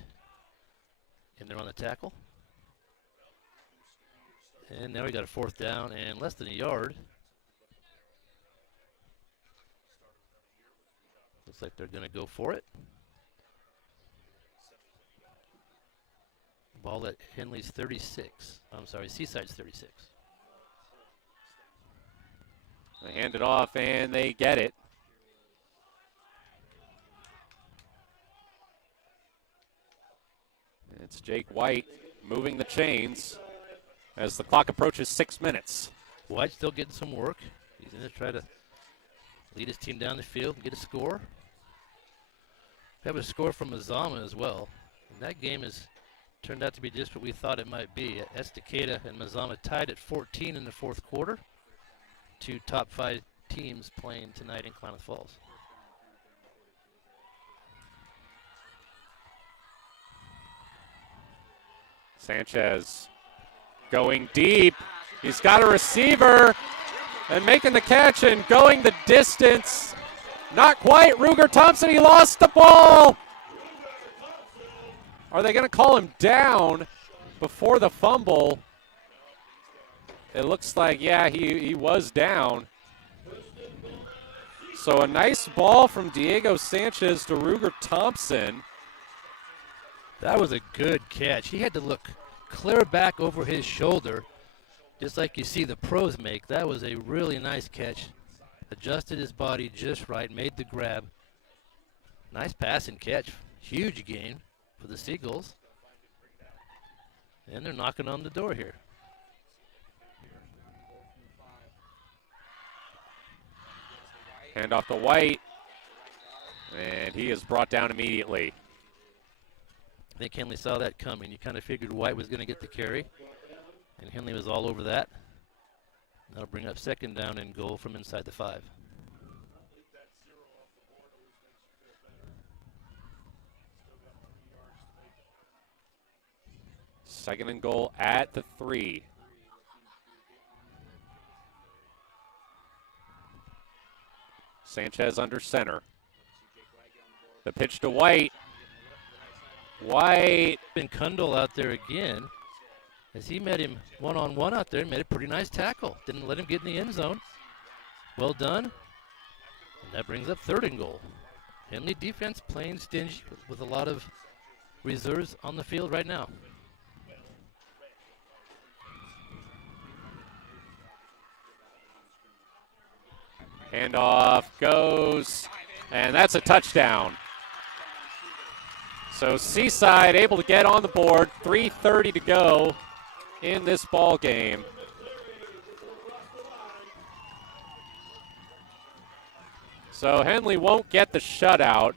in there on the tackle. And now we got a 4th down and less than a yard. Looks like they're going to go for it. Ball at Henley's 36. I'm sorry, Seaside's 36. They hand it off, and they get it. It's Jake White moving the chains as the clock approaches 6 minutes. White's still getting some work. He's going to try to lead his team down the field and get a score. We have a score from Mazama as well. And that game has turned out to be just what we thought it might be. Estacada and Mazama tied at 14 in the fourth quarter. Two top 5 teams playing tonight in Klamath Falls. Sanchez going deep. He's got a receiver and making the catch and going the distance. Not quite. Ruger Thompson, he lost the ball. Are they going to call him down before the fumble? It looks like, yeah, he was down. So a nice ball from Diego Sanchez to Ruger Thompson. That was a good catch. He had to look clear back over his shoulder, just like you see the pros make. That was a really nice catch. Adjusted his body just right, made the grab. Nice pass and catch. Huge gain for the Seagulls. And they're knocking on the door here. Hand off to White. And he is brought down immediately. I think Henley saw that coming. You kind of figured White was going to get the carry. And Henley was all over that. That'll bring up second down and goal from inside the 5. Second and goal at the 3. Sanchez under center. The pitch to White. White. And Kundal out there again. As he met him one-on-one out there, made a pretty nice tackle. Didn't let him get in the end zone. Well done. And that brings up third and goal. Henley defense playing stingy with a lot of reserves on the field right now. Handoff goes, and that's a touchdown. So Seaside able to get on the board, 3:30 to go in this ball game. So Henley won't get the shutout,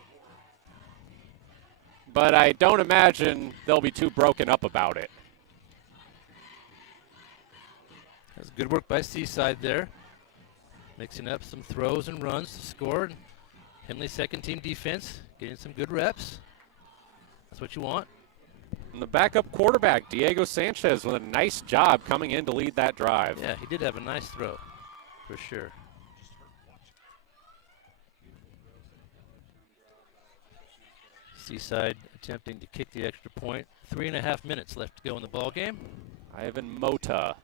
but I don't imagine they'll be too broken up about it. That's good work by Seaside there. Mixing up some throws and runs to score. Henley's second team defense getting some good reps. That's what you want. And the backup quarterback, Diego Sanchez, with a nice job coming in to lead that drive. Yeah, he did have a nice throw, for sure. Seaside attempting to kick the extra point. 3.5 minutes left to go in the ball game. Ivan Mota.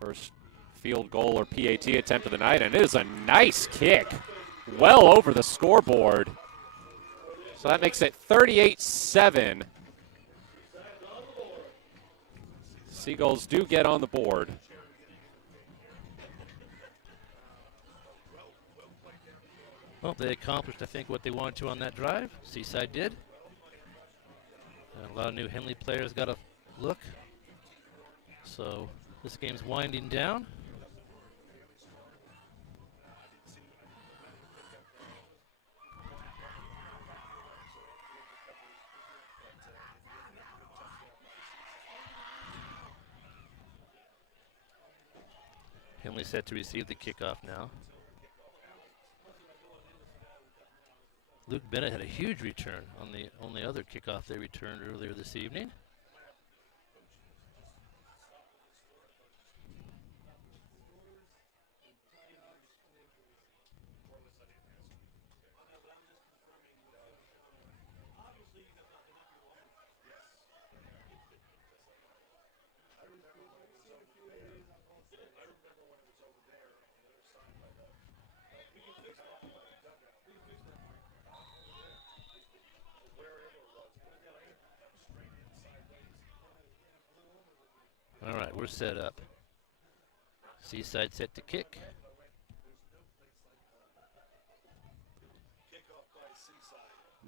First field goal or PAT attempt of the night, and it is a nice kick. Well over the scoreboard. So that makes it 38-7. Seagulls do get on the board. Well, they accomplished, I think, what they wanted to on that drive. Seaside did. And a lot of new Henley players got a look. So this game's winding down. Henley set to receive the kickoff now. Luke Bennett had a huge return on the only other kickoff they returned earlier this evening. All right, we're set up. Seaside set to kick.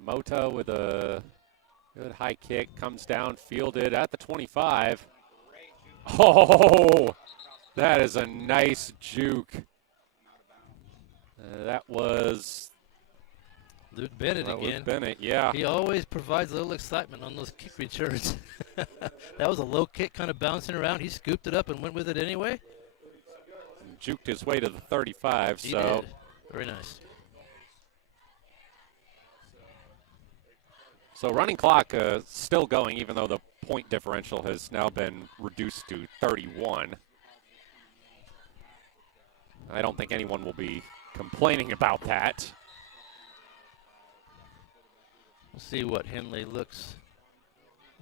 Mota with a good high kick, comes down, fielded at the 25. Oh, that is a nice juke. That was Luke Bennett again. Luke Bennett, yeah. He always provides a little excitement on those kick returns. That was a low kick kind of bouncing around. He scooped it up and went with it anyway. Juked his way to the 35, He so. did. Very nice. So running clock still going, even though the point differential has now been reduced to 31. I don't think anyone will be complaining about that. We'll see what Henley looks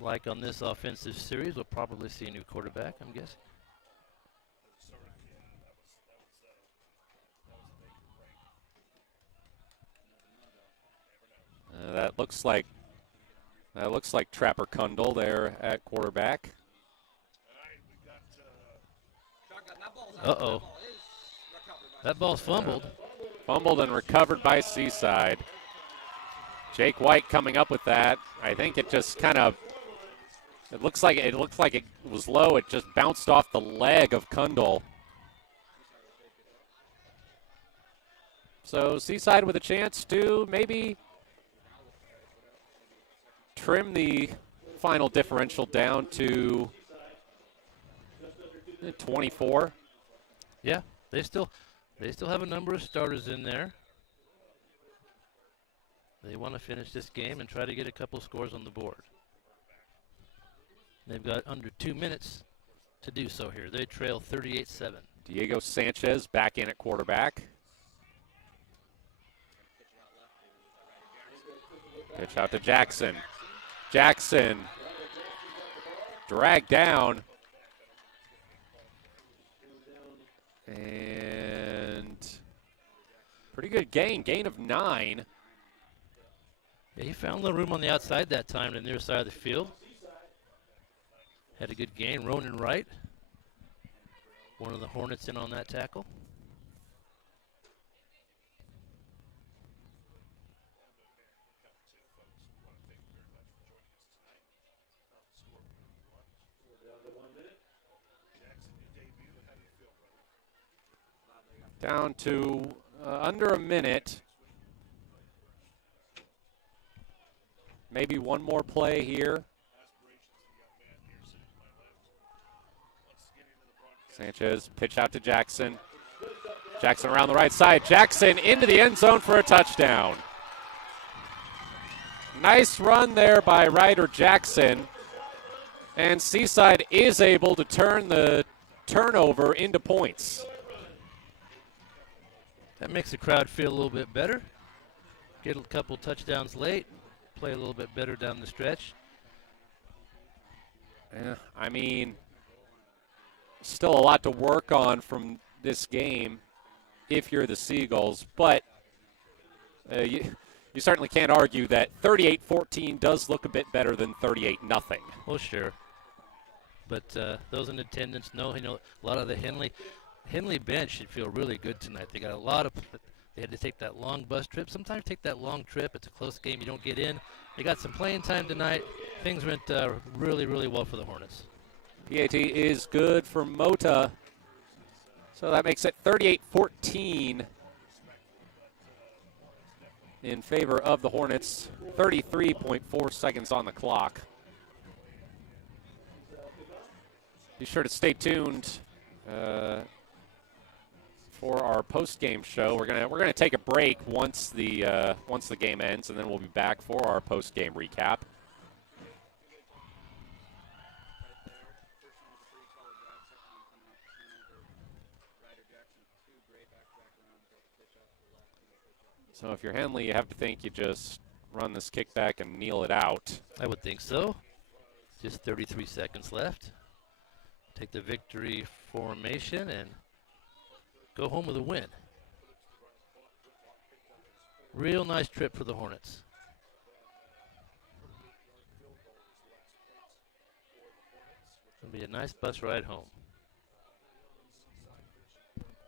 like on this offensive series. We'll probably see a new quarterback, I'm guessing. That looks like Trapper Kundle there at quarterback. Uh-oh. That ball's fumbled. Fumbled and recovered by Seaside. Jake White coming up with that. I think it just kind of, it looks like it was low. It just bounced off the leg of Kundle. So Seaside with a chance to maybe trim the final differential down to 24. Yeah, they still have a number of starters in there. They want to finish this game and try to get a couple scores on the board. They've got under 2 minutes to do so here. They trail 38-7. Diego Sanchez back in at quarterback. Pitch out to Jackson. Jackson dragged down. And pretty good gain of 9. Yeah, he found a little room on the outside that time, the near side of the field. Had a good gain. Ronan Wright, one of the Hornets, in on that tackle. Down to under a minute. Maybe one more play here. Sanchez, pitch out to Jackson. Jackson around the right side. Jackson into the end zone for a touchdown. Nice run there by Ryder Jackson. And Seaside is able to turn the turnover into points. That makes the crowd feel a little bit better. Get a couple touchdowns late. Play a little bit better down the stretch. Yeah, I mean, still a lot to work on from this game if you're the Seagulls, but you certainly can't argue that 38-14 does look a bit better than 38-0. Well, sure. But those in attendance know, a lot of the Henley bench should feel really good tonight. They got a lot of. They had to take that long bus trip. Sometimes take that long trip. It's a close game. You don't get in. They got some playing time tonight. Things went really, really well for the Hornets. PAT is good for Mota. So that makes it 38-14 in favor of the Hornets. 33.4 seconds on the clock. Be sure to stay tuned for our post-game show. We're gonna take a break once the game ends, and then we'll be back for our post-game recap. So if you're Henley, you have to think you just run this kickback and kneel it out. I would think so. Just 33 seconds left. Take the victory formation and go home with a win. Real nice trip for the Hornets. It'll be a nice bus ride home.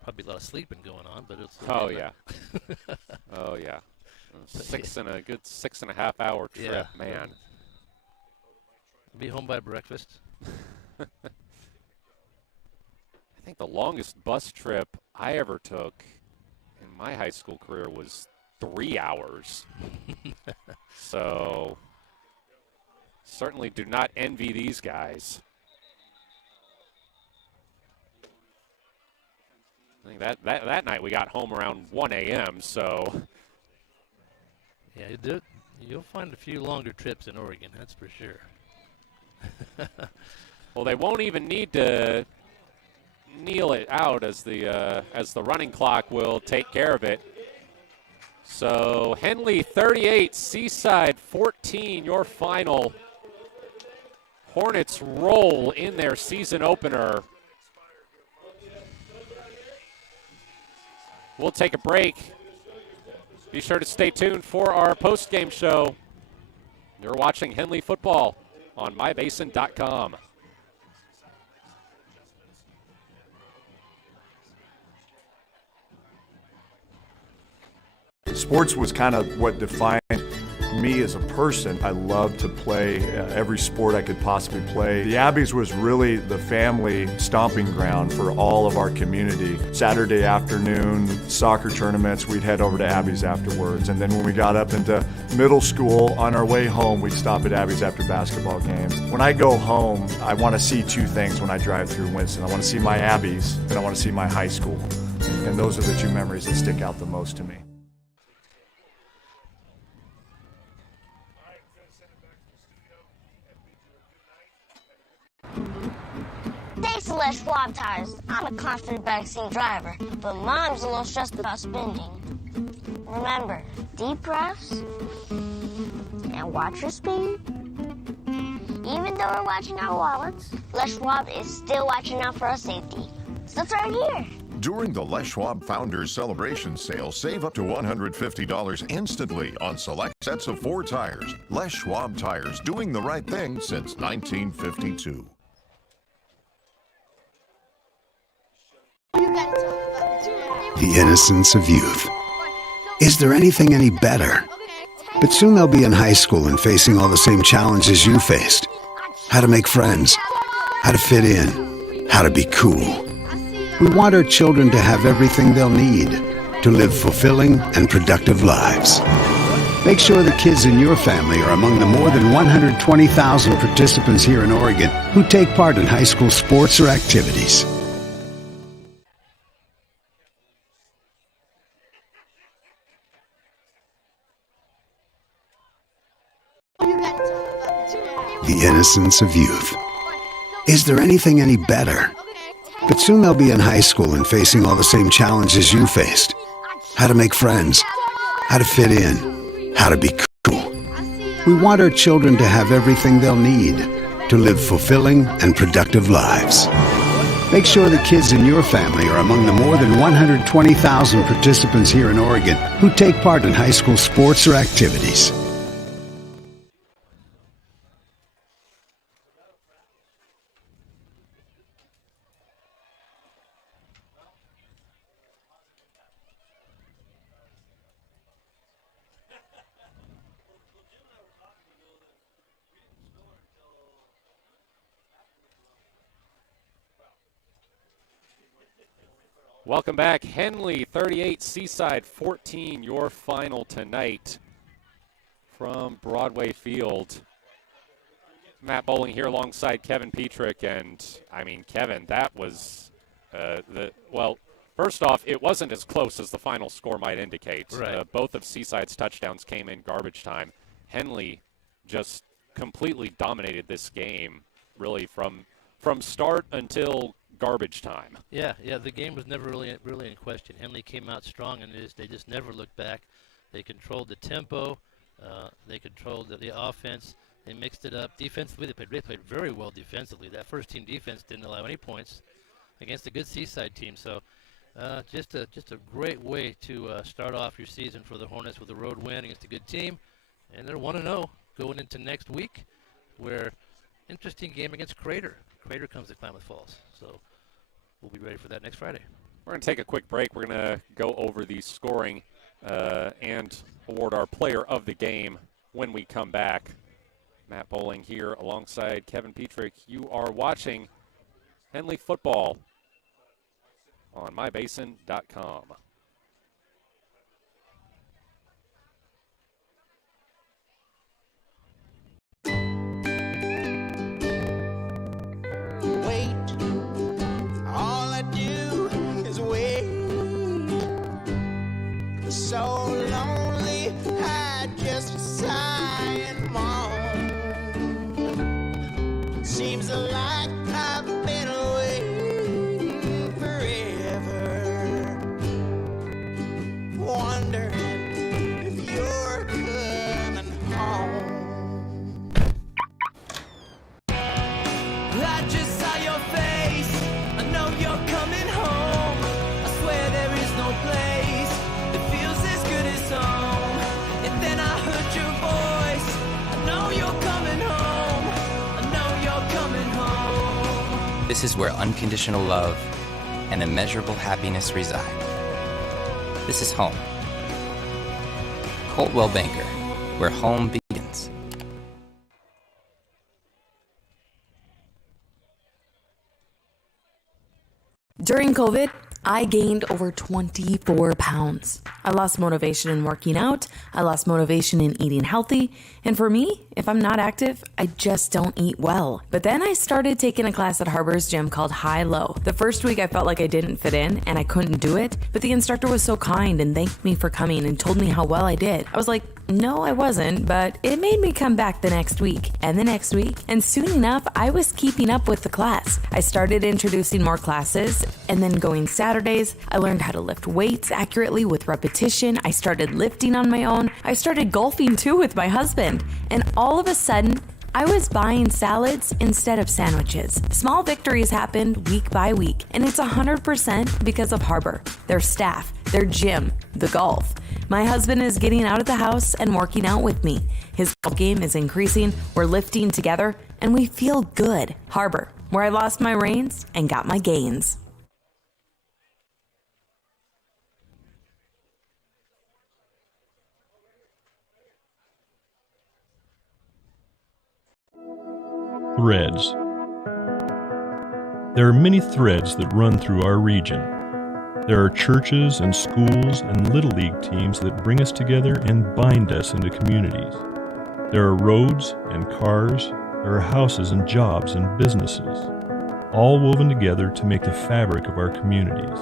Probably a lot of sleeping going on, but it's. Oh yeah. Oh yeah. A good 6.5 hour trip, yeah. man. Be home by breakfast. I think the longest bus trip I ever took in my high school career was 3 hours. So certainly do not envy these guys. I think that night we got home around 1 a.m. So yeah, you'll find a few longer trips in Oregon, that's for sure. Well, they won't even need to kneel it out as the running clock will take care of it. So Henley 38, Seaside 14, your final. Hornets roll in their season opener. We'll take a break. Be sure to stay tuned for our post-game show. You're watching Henley football on mybasin.com. Sports was kind of what defined me as a person. I loved to play every sport I could possibly play. The Abbeys was really the family stomping ground for all of our community. Saturday afternoon soccer tournaments, we'd head over to Abbeys afterwards. And then when we got up into middle school, on our way home, we'd stop at Abbeys after basketball games. When I go home, I want to see two things when I drive through Winston. I want to see my Abbeys and I want to see my high school. And those are the two memories that stick out the most to me. Thanks to Les Schwab Tires, I'm a confident backseat driver, but Mom's a little stressed about spending. Remember, deep breaths and watch your speed. Even though we're watching our wallets, Les Schwab is still watching out for our safety. So it's right here. During the Les Schwab Founders Celebration Sale, save up to $150 instantly on select sets of 4 tires. Les Schwab Tires, doing the right thing since 1952. The innocence of youth. Is there anything any better? But soon they'll be in high school and facing all the same challenges you faced. How to make friends, how to fit in, how to be cool. We want our children to have everything they'll need to live fulfilling and productive lives. Make sure the kids in your family are among the more than 120,000 participants here in Oregon who take part in high school sports or activities. The innocence of youth. Is there anything any better? But soon they'll be in high school and facing all the same challenges you faced. How to make friends, how to fit in, how to be cool. We want our children to have everything they'll need to live fulfilling and productive lives. Make sure the kids in your family are among the more than 120,000 participants here in Oregon who take part in high school sports or activities. Welcome back. Henley 38, Seaside 14, your final tonight from Broadway Field. Matt Bowling here alongside Kevin Petrik. And, I mean, Kevin, that was well, first off, it wasn't as close as the final score might indicate. Right. Both of Seaside's touchdowns came in garbage time. Henley just completely dominated this game, really, from start until garbage time. Yeah, the game was never really in question. Henley came out strong, and they just never looked back. They controlled the tempo. They controlled the offense. They mixed it up. Defensively, they played very well defensively. That first-team defense didn't allow any points against a good Seaside team. So just a great way to start off your season for the Hornets with a road win against a good team. And they're 1-0 going into next week, where interesting game against Crater. Crater comes to Klamath Falls, so we'll be ready for that next Friday. We're going to take a quick break. We're going to go over the scoring and award our player of the game when we come back. Matt Bowling here alongside Kevin Petrik. You are watching Henley football on mybasin.com. So lonely, I just sigh and moan. Seems like I've been away forever. Wondering if you're coming home. I just saw your face. I know you're coming home. I swear there is no place. And then I heard your voice. I know you're coming home. I know you're coming home. This is where unconditional love and immeasurable happiness reside. This is home. Coltwell Banker, where home begins. During COVID, I gained over 24 pounds. I lost motivation in working out. I lost motivation in eating healthy. And for me, if I'm not active, I just don't eat well. But then I started taking a class at Harbor's gym called High Low. The first week I felt like I didn't fit in and I couldn't do it. But the instructor was so kind and thanked me for coming and told me how well I did. I was like, no, I wasn't, but it made me come back the next week and the next week. And soon enough, I was keeping up with the class. I started introducing more classes and then going Saturdays. I learned how to lift weights accurately with repetition. I started lifting on my own. I started golfing too with my husband. And all of a sudden, I was buying salads instead of sandwiches. Small victories happened week by week, and it's 100% because of Harbor, their staff, their gym, the golf. My husband is getting out of the house and working out with me. His golf game is increasing, we're lifting together, and we feel good. Harbor, where I lost my reins and got my gains. Threads. There are many threads that run through our region. There are churches and schools and little league teams that bring us together and bind us into communities. There are roads and cars, there are houses and jobs and businesses, all woven together to make the fabric of our communities.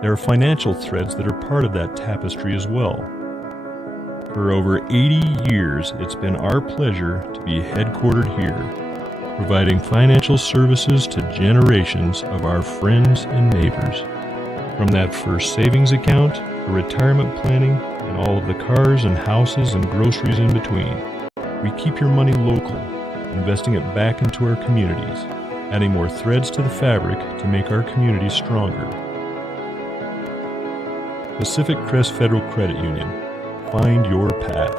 There are financial threads that are part of that tapestry as well. For over 80 years, it's been our pleasure to be headquartered here, providing financial services to generations of our friends and neighbors. From that first savings account, to retirement planning, and all of the cars and houses and groceries in between, we keep your money local, investing it back into our communities, adding more threads to the fabric to make our communities stronger. Pacific Crest Federal Credit Union. Find your path.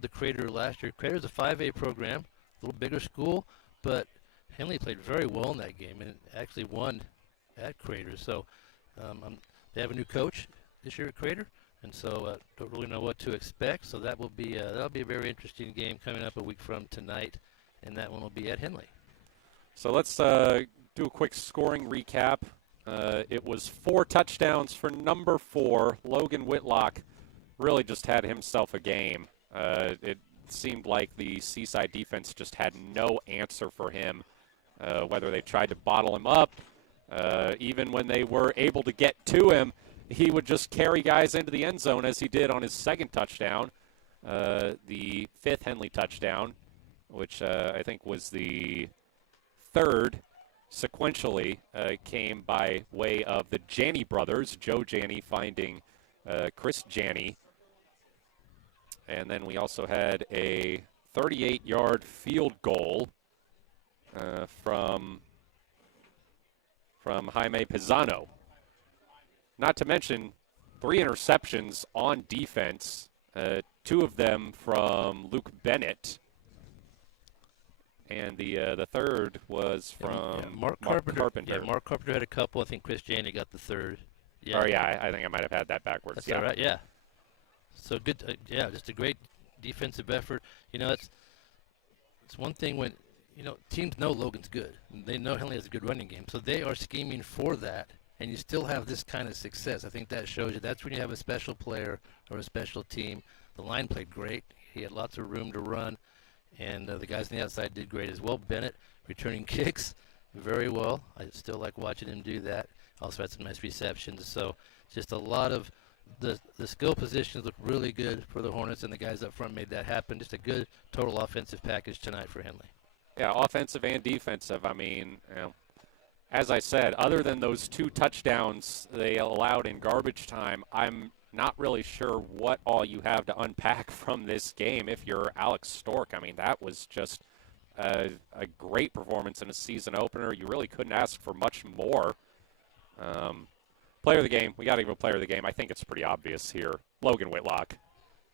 The Crater last year. Crater's a 5A program, a little bigger school, but Henley played very well in that game and actually won at Crater. So they have a new coach this year at Crater, and so don't really know what to expect. So that'll be a very interesting game coming up a week from tonight, and that one will be at Henley. So let's do a quick scoring recap. It was 4 touchdowns for number 4. Logan Whitlock really just had himself a game. It seemed like the Seaside defense just had no answer for him, whether they tried to bottle him up. Even when they were able to get to him, he would just carry guys into the end zone as he did on his second touchdown, the 5th Henley touchdown, which I think was the 3rd sequentially, came by way of the Janney brothers, Joe Janney finding Chris Janney. And then we also had a 38-yard field goal from Jaime Pisano. Not to mention 3 interceptions on defense, 2 of them from Luke Bennett. And the third was from Mark Carpenter. Yeah, Mark Carpenter had a couple. I think Chris Janey got the third. Yeah. Oh, yeah, I think I might have had that backwards. That's all right, yeah. So good, just a great defensive effort. It's one thing when, teams know Logan's good. They know Henley has a good running game. So they are scheming for that, and you still have this kind of success. I think that shows you that's when you have a special player or a special team. The line played great. He had lots of room to run. And the guys on the outside did great as well. Bennett returning kicks very well. I still like watching him do that. Also had some nice receptions. So just a lot of the skill positions look really good for the Hornets, and the guys up front made that happen. Just a good total offensive package tonight for Henley. Yeah, offensive and defensive. I mean, as I said, other than those 2 touchdowns they allowed in garbage time, I'm not really sure what all you have to unpack from this game if you're Alex Stork. I mean, that was just a great performance in a season opener. You really couldn't ask for much more. Player of the game, we got to give a player of the game. I think it's pretty obvious here. Logan Whitlock.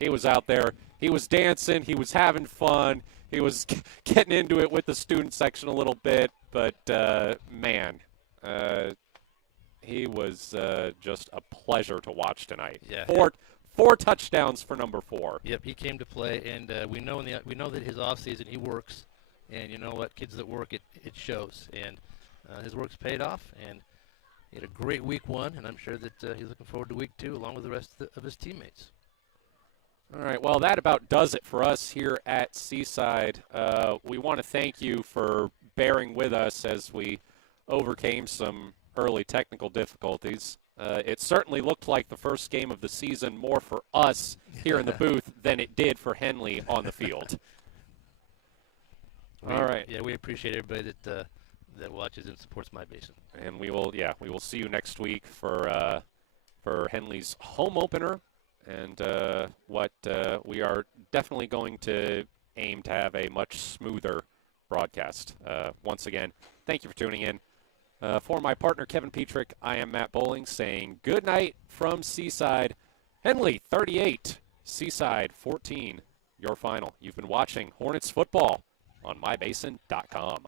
He was out there. He was dancing. He was having fun. He was getting into it with the student section a little bit. But, man, he was just a pleasure to watch tonight. Yeah. Four touchdowns for number 4. Yep, he came to play, and we know that his offseason he works, and you know what, kids that work, it shows, and his work's paid off, and he had a great week 1, and I'm sure that he's looking forward to week 2 along with the rest of his teammates. All right, well, that about does it for us here at Seaside. We want to thank you for bearing with us as we overcame some early technical difficulties. It certainly looked like the first game of the season more for us here in the booth than it did for Henley on the field. All right. Yeah, we appreciate everybody that watches and supports My Basin. And we will see you next week for Henley's home opener, and what we are definitely going to aim to have a much smoother broadcast. Once again, thank you for tuning in. For my partner, Kevin Petrik, I am Matt Bowling saying good night from Seaside. Henley 38, Seaside 14, your final. You've been watching Hornets football on mybasin.com.